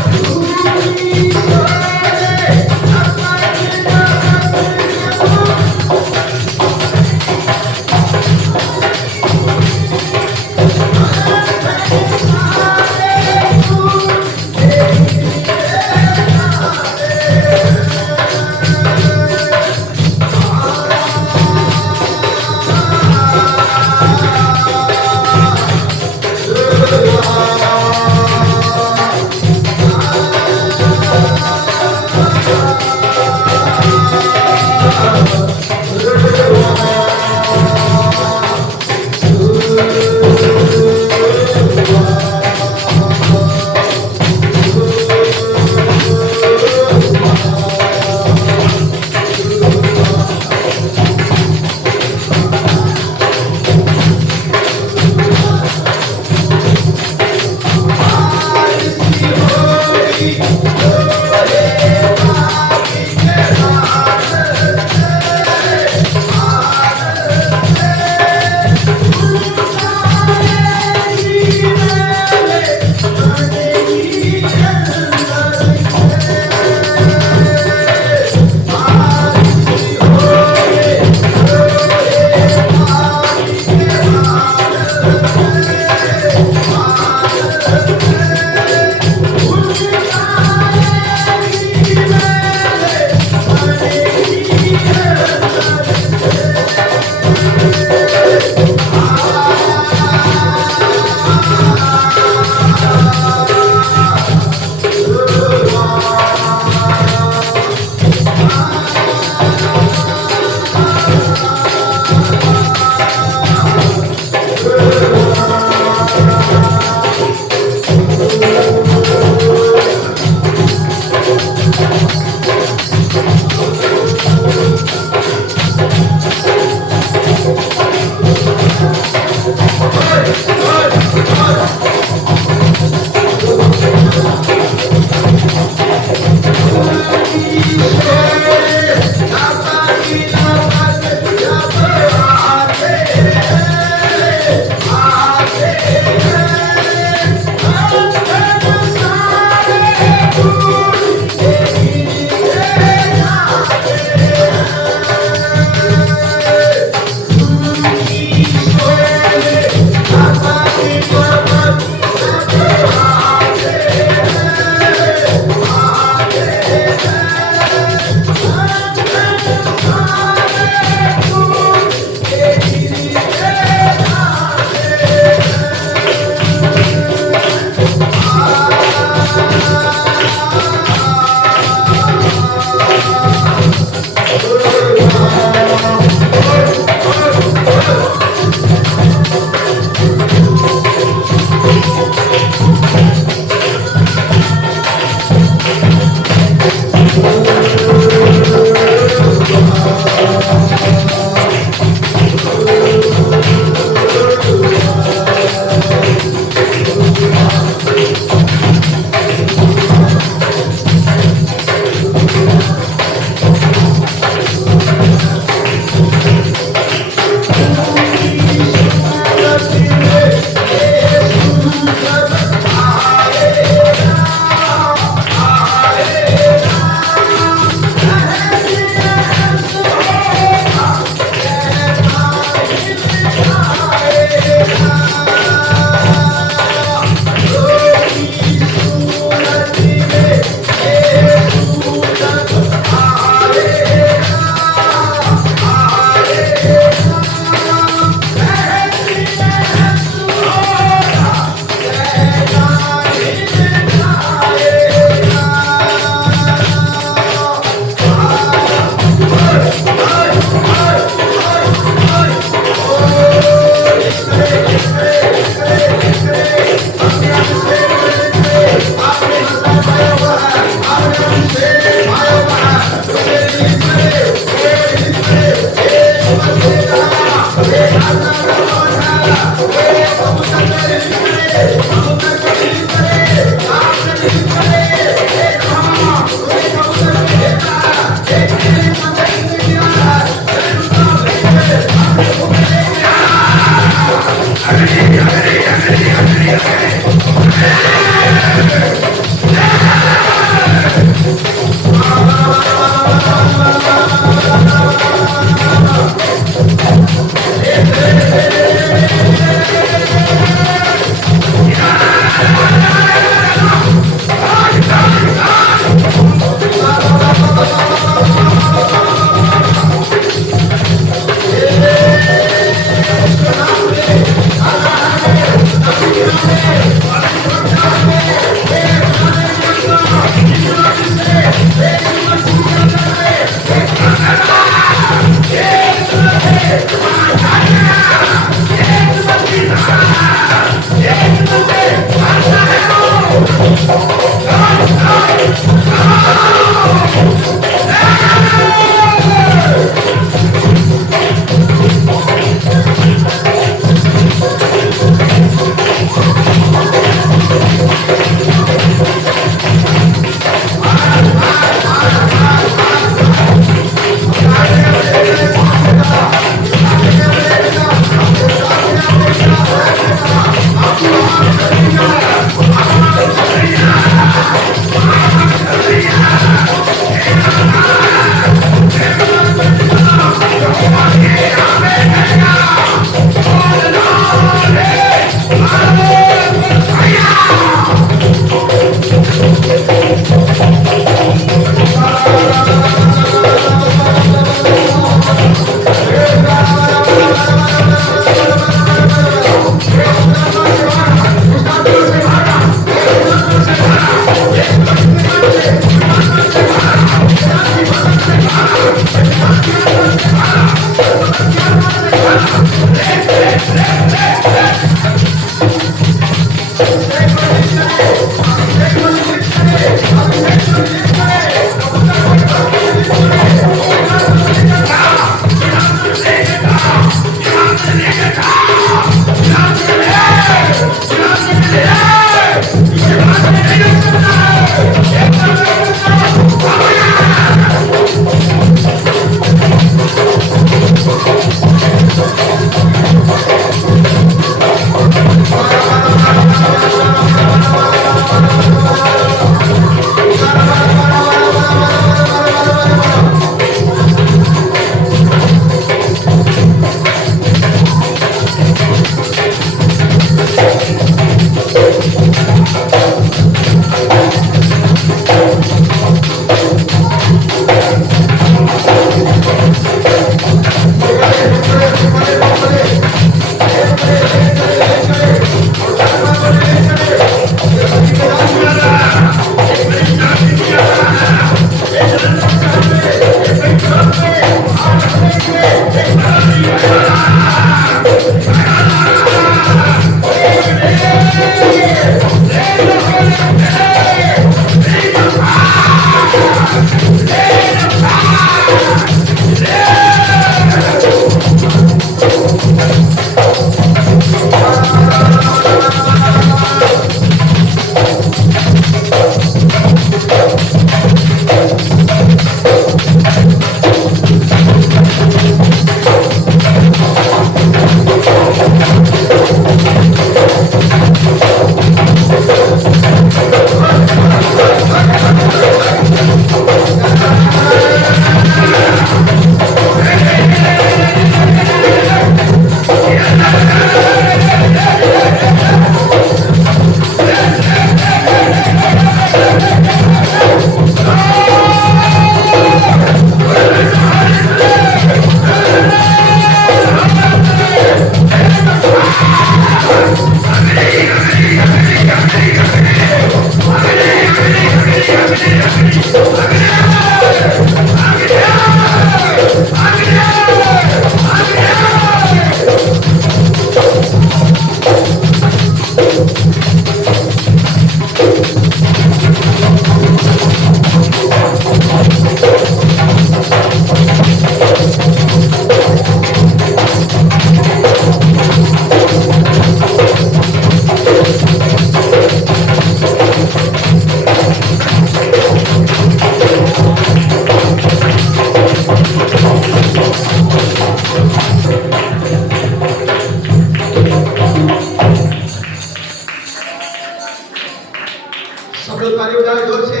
सब लोग ताली बजाए जोर से,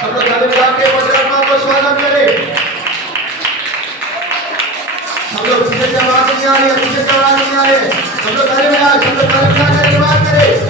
सब लोग ताली बजा के पवित्र आत्मा को स्वागत करें। सब लोग पीछे से आवाज नहीं आ रही है, पीछे से आवाज नहीं आ रही है। सब लोग ताली बजाए, सब लोग ताली बजा के धन्यवाद करें।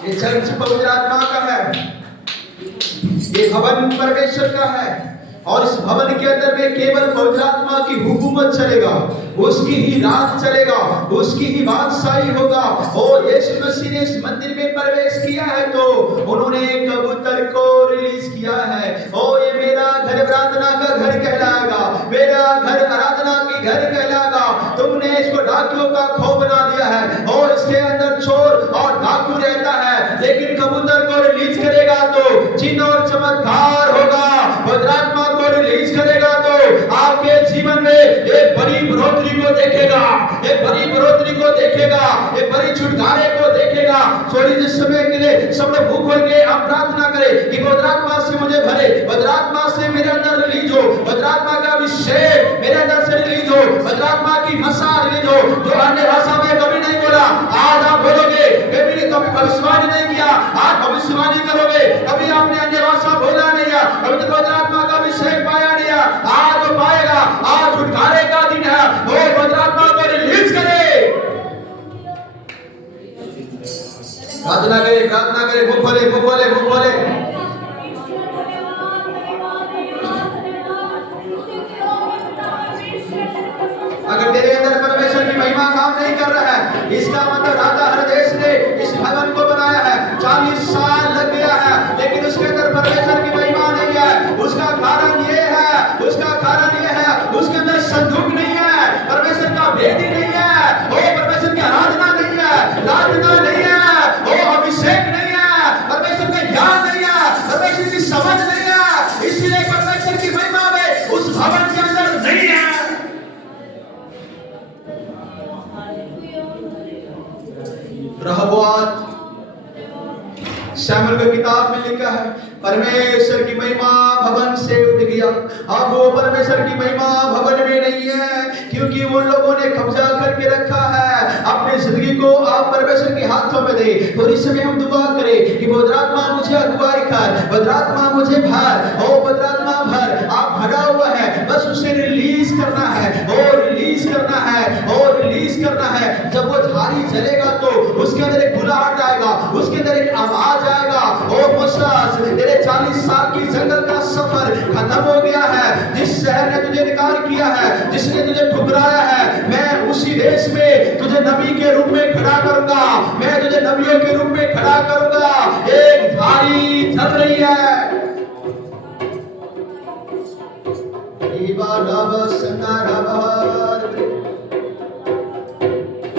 ये चर्च पवित्र आत्मा का है, ये भवन परमेश्वर का है और इस भवन के अंदर में केवल पवित्र आत्मा की हुकूमत चलेगा, उसकी ही राज चलेगा, उसकी ही बादशाही होगा। और यीशु मसीह ने इस मंदिर में प्रवेश किया है तो उन्होंने कबूतर को रिलीज किया है। और ये मेरा घर प्रार्थना का घर कहलाएगा, मेरा घर आराधना की घर कहलाएगा। तुमने इसको डाकियों का खो बना दिया है और इसके अंदर चोर और डाकू रहता है, लेकिन कबूतर को रिलीज करेगा तो चिन्ह और चमत्कार होगा। पवित्र आत्मा को रिलीज करेगा तो आपके जीवन में एक बड़ी बढ़ोतरी को देखेगा, एक बड़ी बढ़ोतरी को देखेगा, एक बड़ी छुटकारे को देखेगा। थोड़ी देर समय के लिए सब लोग मुंह खोल के आप प्रार्थना करें कि पवित्र आत्मा से मुझे भरे, पवित्र आत्मा से मेरे अंदर रिलीज हो, पवित्र आत्मा का अभिषेक मेरे अंदर से रिलीज हो, पवित्र आत्मा की मसा रिलीज हो। जो अन्य भाषा में कभी नहीं बोला आज आप बोलोगे, कभी भविष्यवाणी नहीं किया आज भविष्यवाणी करोगे, कभी आपने अन्य भाषा बोला नहीं है, कभी तो पवित्र आत्मा का अभिषेक पाया नहीं है, आज वो पाएगा। आज छुटकारे का दिन है, वो पवित्र आत्मा को रिलीज करे। प्रार्थना करें, प्रार्थना करें, मुंह खोले, मुंह खोले, मुंह खोले। अगर तेरे अंदर परमेश्वर की महिमा काम नहीं कर रहा है, इसका मतलब राजा हरदेश ने इस भवन को बनाया है, 40 साल लग गया है, लेकिन उसके अंदर परमेश्वर की महिमा नहीं है। उसका कारण ये है, उसका कारण ये है, उसके अंदर संदूक नहीं है, परमेश्वर का वेदी नहीं है, वो परमेश्वर की आराधना नहीं है, प्रार्थना नहीं है, वो अभिषेक नहीं है, परमेश्वर का ज्ञान नहीं है, परमेश्वर की समझ नहीं है, इसलिए परमेश्वर की महिमा में उस भवन के अंदर नहीं है। रहबोआत शमूएल की किताब में लिखा है, परमेश्वर की महिमा भवन से उठ गया। अब वो परमेश्वर की महिमा भवन में नहीं है, क्योंकि उन लोगों ने कब्जा करके रखा है। अपनी जिंदगी को आप परमेश्वर के हाथों में दे। तो इस समय हम दुआ करें कि पवित्र आत्मा मुझे अगुवाई कर, पवित्र आत्मा मुझे भर, ओ पवित्र आत्मा भर। आप भरा हुआ है, बस उसे रिलीज करना है और रिलीज करना है और रिलीज करना है। जब वो झाड़ी जलेगा तो उसके अंदर एक बुलाहट आएगा, उसके अंदर एक आवाज आएगा, ओ मुसा जंगल का सफर खत्म हो गया है। जिस शहर ने तुझे निकाल किया है, जिसने तुझे ठुकराया है, मैं उसी देश में तुझे नबी के रूप में खड़ा करूंगा, मैं तुझे नबियों के रूप में खड़ा करूंगा। एक धारी चल रही है।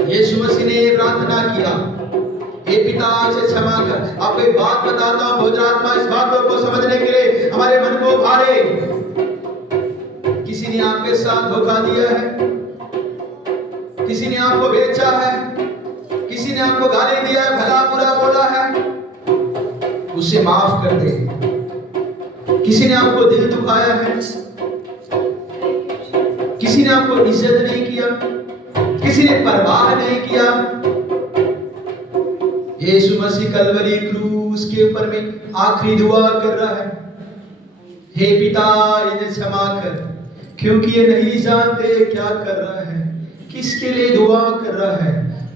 यीशु मसीह ने प्रार्थना किया, हे पिता इसे क्षमा कर। आपको एक बात बताता हूं, पवित्र आत्मा इस बात को समझने के लिए हमारे मन को उभारे। किसी ने आपके साथ धोखा दिया है, किसी ने आपको बेचा है, किसी ने आपको गाली दिया है, भला बुरा बोला है, उसे माफ कर दे। किसी ने आपको दिल दुखाया है, किसी ने आपको इज्जत नहीं किया, किसी ने परवाह नहीं किया, यीशु मसीह कलवरी क्रूस के ऊपर में आखिरी दुआ कर रहा है, हे पिता इन्हें क्षमा कर, क्योंकि ये नहीं जानते क्या कर रहा है। किसके लिए दुआ कर रहा है?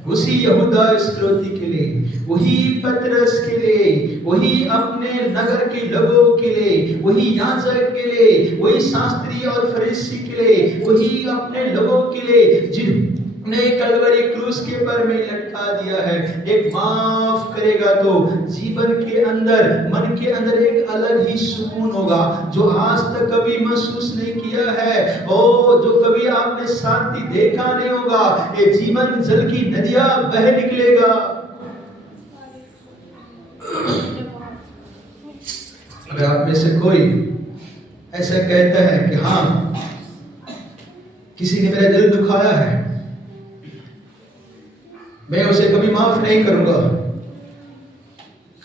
उसी यहूदा इस्करियोती के लिए, वही पतरस के लिए, वही अपने नगर के लोगों के लिए, वही याजक के लिए, वही शास्त्री और फरीसी के लिए, वही अपने लोगों के लिए जिन्होंने कलवरी क्रूस के पर में लटका दिया है। एक माफ करेगा तो जीवन के अंदर, मन के अंदर एक अलग ही सुकून होगा जो आज तक कभी महसूस नहीं किया है, और जो कभी आपने शांति देखा नहीं होगा। ये जीवन जल की नदियां बह निकलेगा। अगर आप में से कोई ऐसा कहता है कि हाँ, किसी ने मेरा दिल दुखाया है, मैं उसे कभी माफ नहीं करूंगा।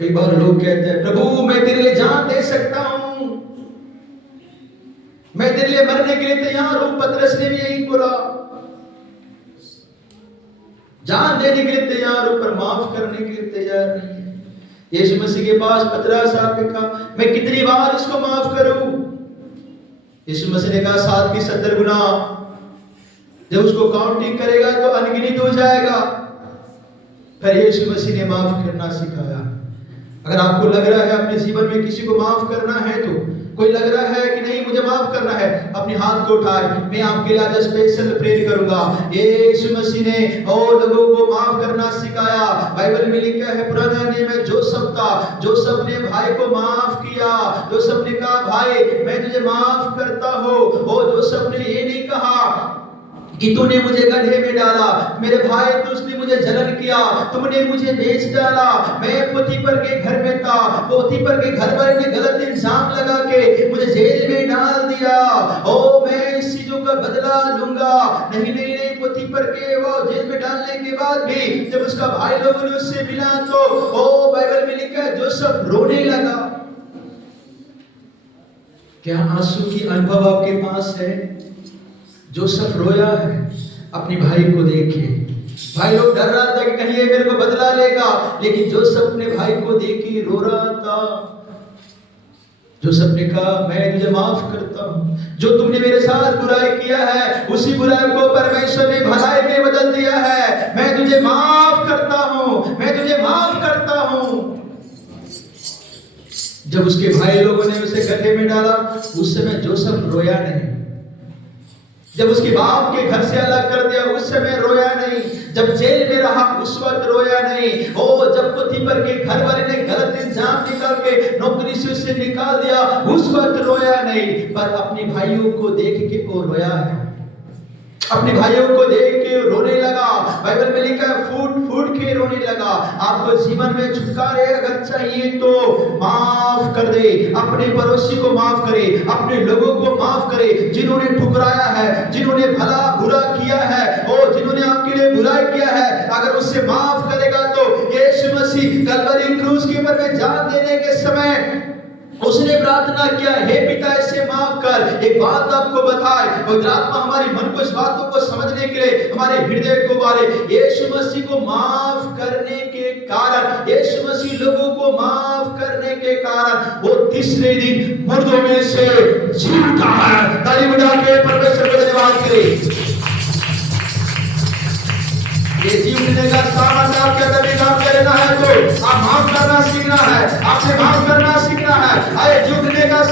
कई बार लोग कहते हैं, प्रभु मैं तेरे लिए जान दे सकता हूं, मैं तेरे लिए मरने के लिए तैयार हूं। पतरस ने भी यही बोला, जान देने के लिए तैयार हूं पर माफ करने के लिए तैयार नहीं है। यीशु मसीह के पास पतरस आके कहा, मैं कितनी बार इसको माफ करूं? यीशु मसीह ने कहा 7 की 70 गुना। जब उसको काउंटिंग करेगा तो अनगिनत हो जाएगा। फिर यीशु मसीह ने माफ करना सिखाया। अगर आपको लग रहा है अपने जीवन में किसी को माफ करना है, तो कोई लग रहा है कि नहीं मुझे माफ करना है, अपने हाथ को उठाए, मैं आपके लिए आज स्पेशल प्रेयर करूंगा। यीशु मसीह ने और लोगों को माफ करना सिखाया। बाइबल में लिखा है, पुराना नियम में जोसेफ था, जोसेफ ने भाई को माफ किया। जोसेफ ने कहा, भाई मैं तुझे माफ करता हूं। और जोसेफ ने ये नहीं कहा कि तूने मुझे गड्ढे में डाला, मेरे भाई तुझने मुझे जलन किया, तुमने मुझे बेच डाला, मैं पोतीफर के घर में था, पोतीफर के घर वाले ने गलत इल्जाम लगा के मुझे जेल में डाल दिया, ओ मैं इस चीजों का बदला लूंगा। नहीं नहीं नहीं, पोतीफर के वो जेल में डालने के बाद भी जब उसका भाई लोगों ने उससे मिला तो ओ बाइबल में लिखा है जोसेफ रोने लगा। क्या आंसू की अनुभव आपके पास है? जोसेफ रोया है अपने भाई को देख के। भाई लोग डर रहा था कि कहीं ये मेरे को बदला लेगा, लेकिन जोसेफ अपने भाई को देख के रो रहा था। जोसेफ ने कहा, मैं तुझे माफ करता हूं, जो तुमने मेरे साथ बुराई किया है उसी बुराई को परमेश्वर ने भलाई में बदल दिया है। मैं तुझे माफ करता हूं, मैं तुझे माफ करता हूं। जब उसके भाई लोगों ने उसे गड्ढे में डाला, उस समय जोसेफ रोया नहीं। जब उसके बाप के घर से अलग कर दिया, उस समय रोया नहीं। जब जेल में रहा, उस वक्त रोया नहीं। ओ जब पोतीफर के घर वाले ने गलत इल्जाम निकाल के नौकरी से उसे निकाल दिया, उस वक्त रोया नहीं। पर अपने भाइयों को देख के वो रोया है, अपने भाइयों को देख के रोने लगा। बाइबल में लिखा है, फूट फूट के रोने लगा। आपको जीवन में छुटकारे अगर चाहिए तो माफ कर दे, अपने पड़ोसी को माफ करे, अपने लोगों को माफ करे जिन्होंने ठुकराया है, जिन्होंने भला बुरा किया है और जिन्होंने आपके लिए बुराई किया है। अगर उससे माफ करेगा तो यीशु मसीह कलवरी क्रूस के ऊपर में जान देने के समय उसने प्रार्थना किया, हे पिता इसे माफ कर। एक बात आपको बताए, पवित्र आत्मा हमारी मन को इस बातों को समझने के लिए हमारे हृदय को बारे। यीशु मसीह को माफ करने के कारण, यीशु मसीह लोगों को माफ करने के कारण वो तीसरे दिन मुर्दों में से जी उठा है। ताली बजा के परमेश्वर को धन्यवाद करें। ये जी उठने का सामान आपके कभी काम करना है तो आप माफ करना सीखना है, आपसे माफ करना सीखना है। आए जी उठने का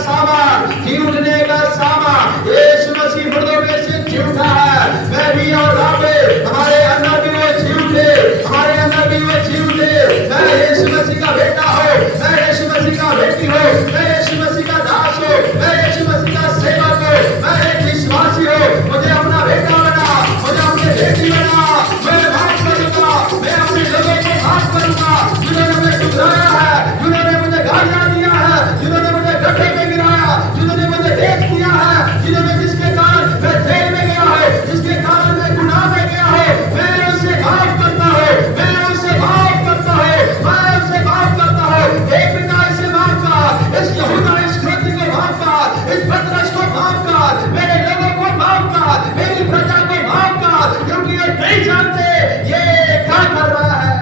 बेटी हूँ, मैं यीशु मसीह का दास हूँ, मैं यीशु मसीह का सेवक हूँ, मैं एक विश्वासी हूँ, मुझे अपना बेटा बना, मुझे अपनी बेटी बना, मैं माफ करूंगा, मैं अपने लोगों को माफ करूंगा, जिन्होंने मुझे ठुकराया है, जिन्होंने मुझे गालियां दिया है, जिन्होंने मुझे गड्ढे में गिराया, जिन्होंने मुझे देख दिया है, जिन्होंने जिसके कारण मैं जेल में गया है, जिसके कारण मैं गुनाह में गया है, मैं उसे माफ करता हूँ, मैं उसे माफ करता हूँ, मैं उसे माफ करता हूँ। एक पिता इसे माफ कर, इस यहूदा इस कृत्य को माफ कर, इस पतरस को माफ कर, मेरे लोगों को माफ कर, मेरी प्रजा को माफ कर, क्योंकि ये नहीं जानते ये क्या कर रहा है।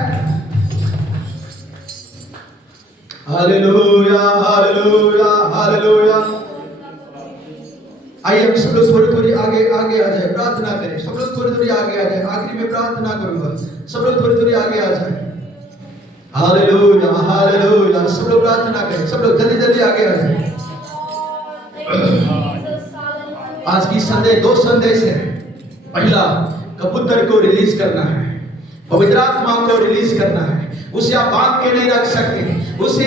Hallelujah, hallelujah, hallelujah. आइए हम सब लोग थोड़ी आगे आ जाए, प्रार्थना करें। सब लोग थोड़ी आगे आ जाए, आखिरी में प्रार्थना करूंगा, सब लोग थोड़ी आगे आ जाए। Hallelujah, hallelujah. सब लोग प्रार्थना करें, सब लोग जल्दी आगे आ जाए। आज की संदेश, दो संदेश है। पहला, कबूतर को रिलीज करना है, पवित्र आत्मा को रिलीज करना है। उसे आप बांध के नहीं रख सकते, उसे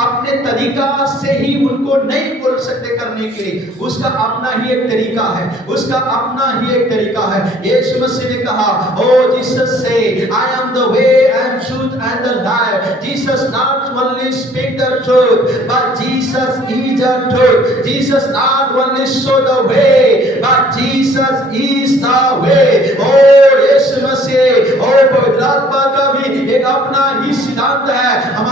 अपने तरीका से ही उनको नहीं बोल सकते करने के लिए। उसका अपना ही एक तरीका है, उसका अपना ही एक तरीका है। यीशु मसीह ने कहा, ओ जीसस से, I am the way and truth and the life. Jesus not only speak the truth but Jesus is the truth. Jesus not only show the way but Jesus is the way. ओ यीशु मसीह, ओ पवित्र आत्मा का भी एक अपना ही सिद्धांत है। हम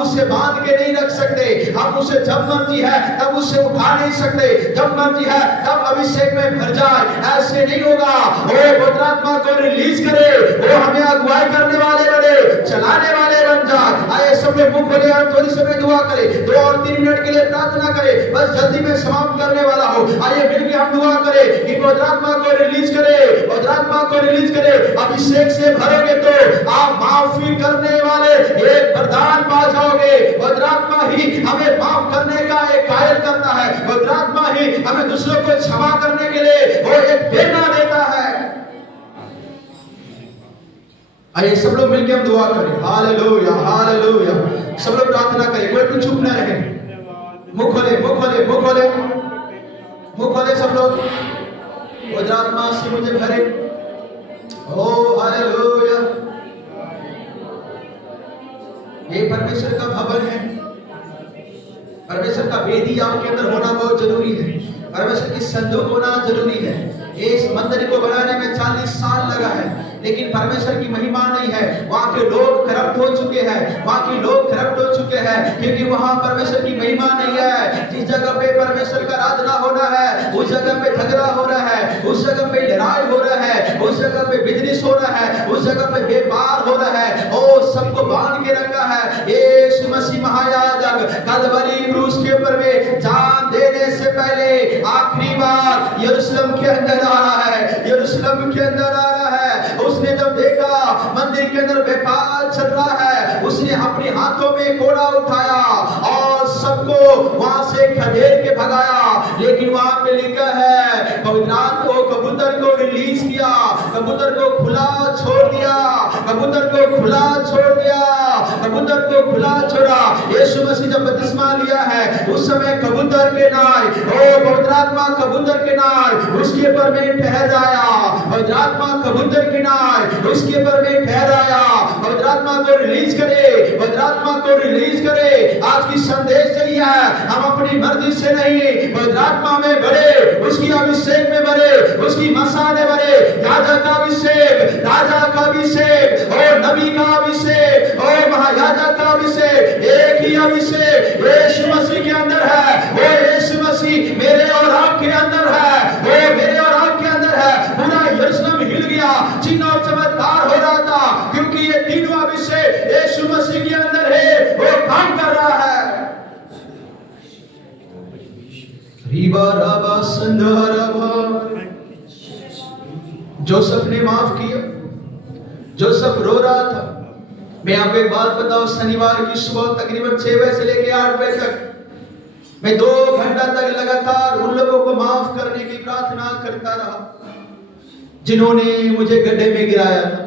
उसे बांध के नहीं रख सकते, हम उसे जब मर्जी है तब उसे उठा नहीं सकते, जब मर्जी है तब अभिषेक में भर जाए, ऐसे नहीं होगा। ओ पवित्र आत्मा को रिलीज करे, वो हमें अगुवाई करने वाले बने, चलाने वाले बन जाए। आइए सब लोग मुख खोले और थोड़ी समय दुआ करें, 2 और 3 मिनट के लिए प्रार्थना करें। बस जल्दी में समाप्त करने वाला हो। आइए मिलकर हम दुआ करें कि पवित्र आत्मा को रिलीज करे, पवित्र आत्मा को रिलीज करे। अभिषेक से भरोगे तो आप माफी करने वाले एक वरदान पा जाओगे। पवित्र आत्मा ही हमें माफ करने का एक कायल करता है, पवित्र आत्मा ही हमें दूसरों को क्षमा करने के लिए वो एक प्रेरणा देता है। आइए सब लोग मिलकर हम दुआ करें। Hallelujah, hallelujah. सब लोग प्रार्थना करें, कोई भी चुप न रहे। मुख खोले, मुख खोले, मुख खोले, मुख खोले सब लोग। पवित्र आत्मा से मुझे भरे। ओ हालेलुया। ये परमेश्वर का भवन है, परमेश्वर का वेदी आपके अंदर होना बहुत जरूरी है, परमेश्वर की संदूक होना जरूरी है। इस मंदिर को बनाने में 40 साल लगा है, लेकिन परमेश्वर की महिमा नहीं है। वहाँ के लोग करप्ट हो चुके हैं, वहाँ के लोग करप्ट हो चुके हैं, क्योंकि वहाँ परमेश्वर की महिमा नहीं है। जिस जगह पे परमेश्वर का आराधना होना है, उस जगह पे झगड़ा हो रहा है, उस जगह पे लड़ाई हो रहा है, उस जगह पे बिजनेस हो रहा है, उस जगह पे व्यापार हो रहा है। ओ सबको बांध के रखा है। यीशु मसीह महायाजक कलवरी क्रूस के ऊपर में जान देने से पहले आखिरी बार यरूशलेम के अंदर आ रहा है, यरूशलेम के अंदर आ रहा है। उसने जब देखा मंदिर के अंदर व्यापार चल रहा है, उसने अपने हाथों में कोड़ा उठाया और सबको वहां से खदेड़ के भगाया। लेकिन वहां पे लिखा है पवित्र आत्मा को, कबूतर को रिलीज किया, कबूतर को खुला छोड़ दिया, कबूतर को खुला छोड़ दिया, कबूतर को खुला छोड़ा। यीशु मसीह जब बपतिस्मा लिया है उस समय कबूतर के नाय, ओ पवित्र आत्मा कबूतर के नाय उसके ऊपर में ठहराया, पवित्र आत्मा कबूतर के नाय उसके ऊपर में ठहराया। पवित्र आत्मा को रिलीज करे, पवित्र आत्मा को रिलीज करे। आज की संदेश यही है, हम अपनी मर्जी से नहीं, पवित्र आत्मा में बढ़े, उसकी अभिषेक में बढ़े, उसकी मसा में बढ़े। याजक का अभिषेक, राजा का अभिषेक और नबी का अभिषेक और महायाजक का अभिषेक, एक ही अभिषेक यीशु मसीह के अंदर है। वो यीशु मसीह मेरे और आपके अंदर है, वो मेरे और आपके अंदर है। पूरा यरूशलेम हिल गया, चिन्ह और चमत्कार हो रहा था, क्योंकि ये तीनों अभिषेक यीशु मसीह के अंदर है, वो काम कर रहा है। जोसेफ ने माफ किया, जोसेफ रो रहा था। मैं आपको एक बात बताऊं, शनिवार की सुबह तकरीबन 6 बजे से लेकर 8 बजे तक मैं 2 घंटा तक लगातार उन लोगों को माफ करने की प्रार्थना करता रहा जिन्होंने मुझे गड्ढे में गिराया था,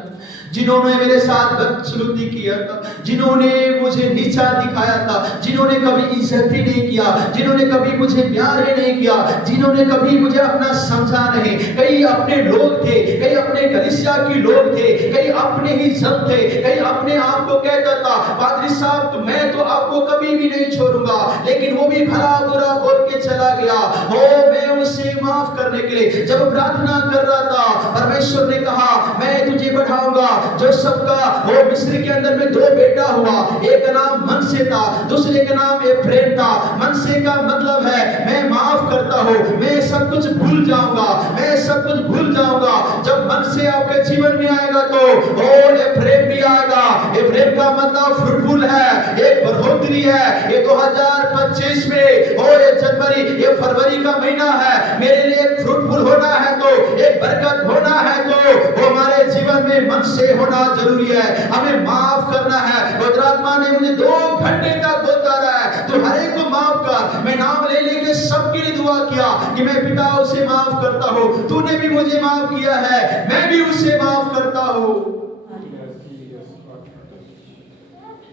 जिन्होंने मेरे साथ बदसलूकी किया था, जिन्होंने मुझे नीचा दिखाया था, जिन्होंने कभी इज्जत ही नहीं किया, जिन्होंने कभी मुझे प्यार ही नहीं किया, जिन्होंने कभी मुझे अपना समझा नहीं। कई अपने लोग थे, कई अपने कलीसिया के लोग थे, कई अपने ही जन थे, कई अपने आप को कहता था पादरी साहब तो मैं तो आपको कभी भी नहीं छोड़ूंगा, लेकिन वो भी भला बुरा बोल के चला गया। ओ मैं उसे माफ करने के लिए जब प्रार्थना कर रहा था, परमेश्वर ने कहा मैं तुझे बढ़ाऊंगा। जोसेफ का वो मिस्र के अंदर में 2 बेटा हुआ, एक का नाम मनसे था, दूसरे का नाम एफ्रेम था। मनसे का मतलब है मैं माफ करता हूँ, मैं सब कुछ भूल जाऊंगा, मैं सब कुछ भूल जाऊंगा। जब मनसे आपके जीवन में आएगा तो और एफ्रेम भी आएगा। एफ्रेम का मतलब फ्रूटफुल है, एक बढ़ोतरी है। ये 2025 में और ये जनवरी ये फरवरी का महीना है, मेरे लिए फ्रूटफुल होना है तो एक बरकत होना है तो वो हमारे जीवन में मन से होना जरूरी है। हमें माफ करना है। पवित्र आत्मा ने मुझे 2 घंटे तक बोलता रहा है तो हर एक को माफ कर। मैं नाम ले लेके सबके लिए दुआ किया कि मैं पिता उसे माफ करता हूँ, तूने भी मुझे माफ किया है, मैं भी उसे माफ करता हूँ।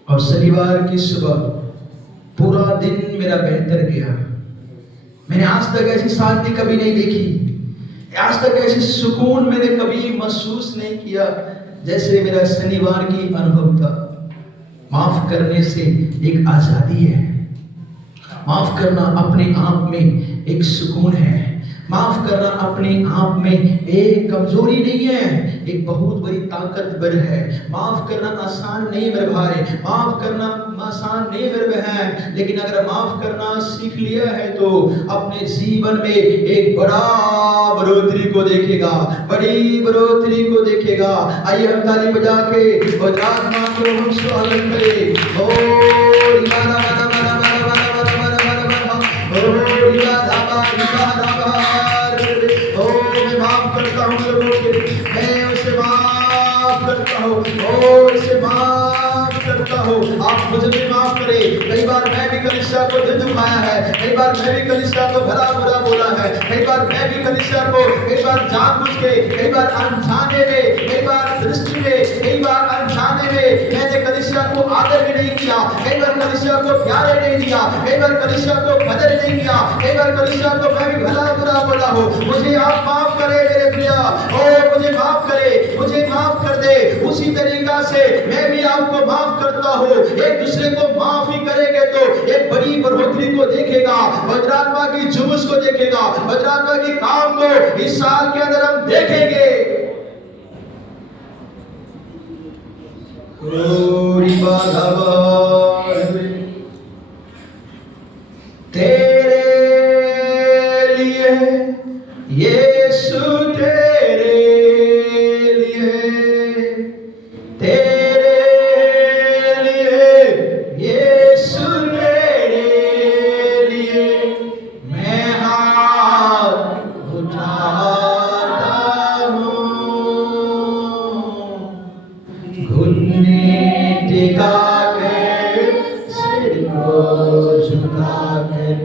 और शनिवार की सुबह पूरा दिन मेरा बेहतर गया। मैंने आज तक ऐसी शांति कभी नहीं देखी, आज तक ऐसी सुकून मैंने कभी महसूस नहीं किया जैसे मेरा शनिवार की अनुभव था। माफ करने से एक आजादी है, माफ करना अपने आप में एक सुकून है, माफ करना अपने आप में एक कमजोरी नहीं है, एक बहुत बड़ी ताकतवर है। माफ करना आसान नहीं मेरे भाई, माफ करना आसान नहीं मेरे बहन, लेकिन अगर माफ करना सीख लिया है तो अपने जीवन में एक बड़ा बढ़ोतरी को देखेगा, बड़ी बढ़ोतरी को देखेगा। आइए हम ताली बजा के और आत्मा को हम स्वागत करें। ओ रिबाना बना बना बना बना बना बना बना बना ओ रिबाना बना मैं माफ करता हूँ लोगों के, मैं उसे माफ करता हूँ, उसे माफ करता हूँ। आप मुझे भी माफ करें। कई बार मैं भी कलीसिया को दिल दुखाया है, कई बार मैं भी कलीसिया को भला बुरा बोला है, कई बार मैं भी कलीसिया को कई बार जानबूझ के, कई बार अनजाने में, कई बार दृष्टि में, कई बार अनजाने में मैंने कलीसिया को आदर भी नहीं किया, कई बार कलीसिया को प्यार नहीं दिया, कई बार कलीसिया को कदर नहीं किया, कई बार कलीसिया को मैं भी भला बुरा बोला हूँ। मुझे आप माफ करें मेरे प्रिय, और मुझे माफ करे, मुझे माफ कर दे। उसी तरीका से मैं भी आपको माफ करता हूँ। एक दूसरे को माफ ही करेंगे तो एक बड़ी बढ़ोतरी को देखेगा, पवित्र आत्मा की जुलूस को देखेगा, पवित्र आत्मा के काम को इस साल के अंदर हम देखेंगे। तेरे लिए यीशु, तेरे लिए, तेरे लिए यीशु, तेरे लिए मैं हाथ उठाता हूँ, घुटने टिका कर, सिर को झुका कर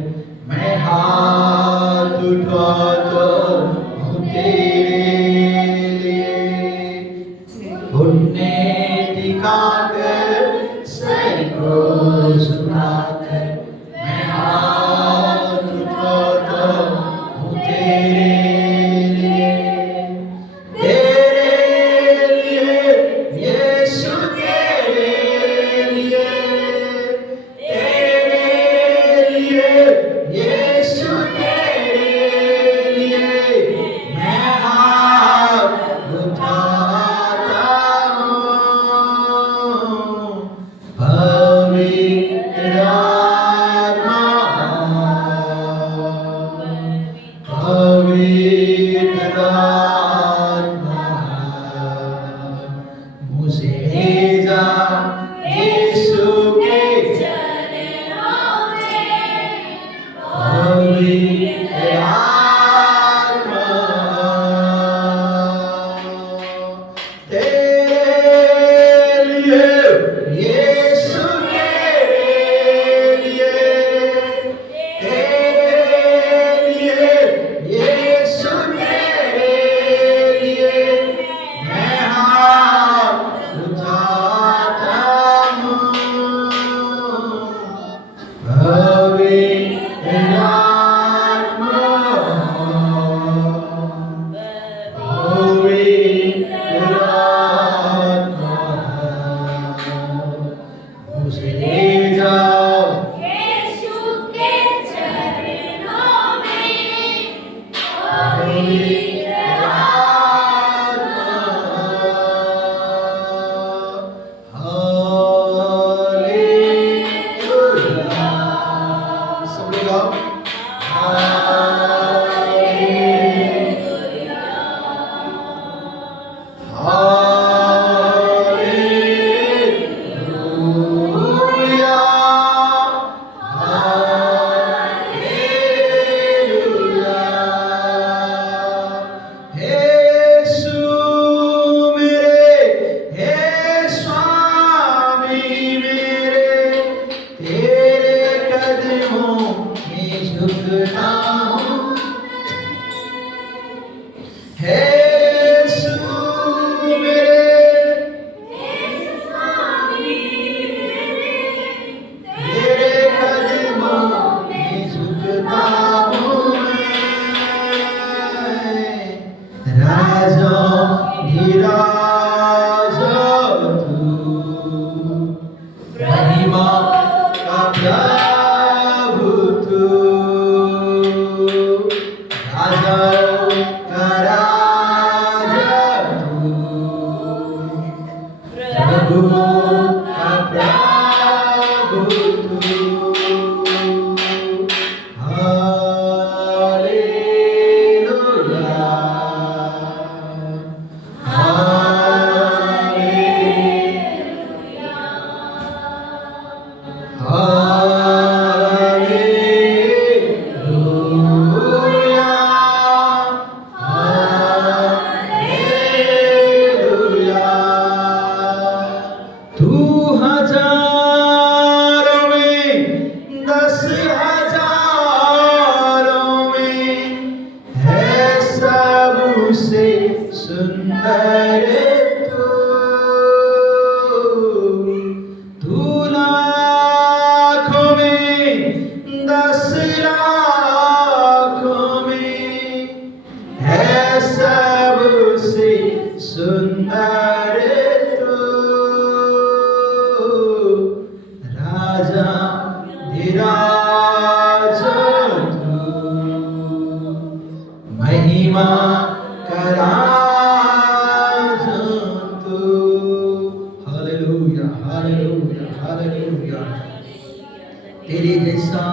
तेरे जैसा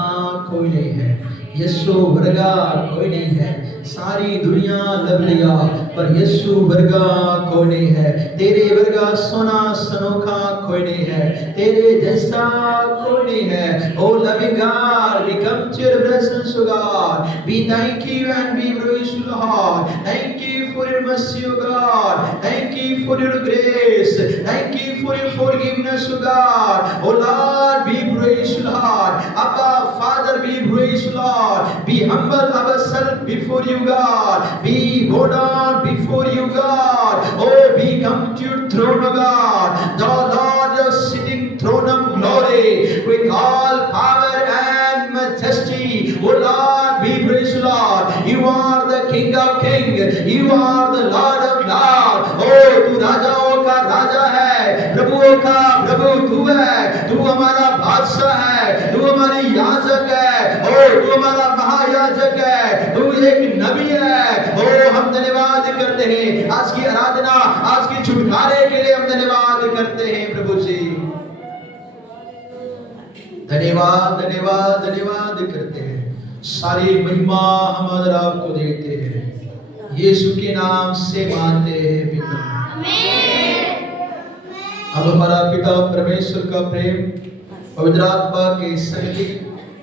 कोई नहीं है, यीशु वर्गा कोई नहीं है। सारी दुनिया लब लिया पर यीशु वर्गा कोई नहीं है। तेरे वर्गा सोना सनोखा कोई नहीं है, तेरे जैसा कोई नहीं है। Oh loving God, we come to your presence, O God. We thank you and we praise you, Lord. Thank you for your mercy, O God. Thank you for your grace. Thank you for your forgiveness, O God. Oh Lord, we praise you, Lord. Abba, Father, we praise you, Lord. We humble ourselves before you, God. We go down before you, God. Oh, we come to your throne, O God. The Lord, your sitting throne of glory with all power and majesty. Oh Lord, we praise you, Lord. You are the King of Kings. You are the Lord of Lords. Oh, तू राजाओं का राजा है, प्रभुओं का प्रभु तू है। तू हमारा बादशाह है, तू हमारी याजक है। ओ तू हमारा महायाजक है, तू एक नबी है। ओ हम धन्यवाद करते हैं आज की आराधना, आज की छुटकारे के लिए हम धन्यवाद करते हैं प्रभु जी। धन्यवाद धन्यवाद धन्यवाद करते हैं। सारी महिमा हम आदर आपको देते हैं, यीशु के नाम से मानते हैं पिता। अब हमारा पिता परमेश्वर का प्रेम, पवित्र आत्मा के संगति,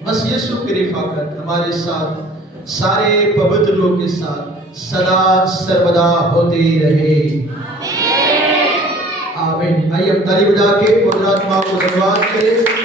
बस यीशु की रिफाकत हमारे साथ सारे पवित्र लोग के साथ सदा सर्वदा होते रहे। आमीन। आइए हम ताली बजा के पवित्र आत्मा को धन्यवाद करें।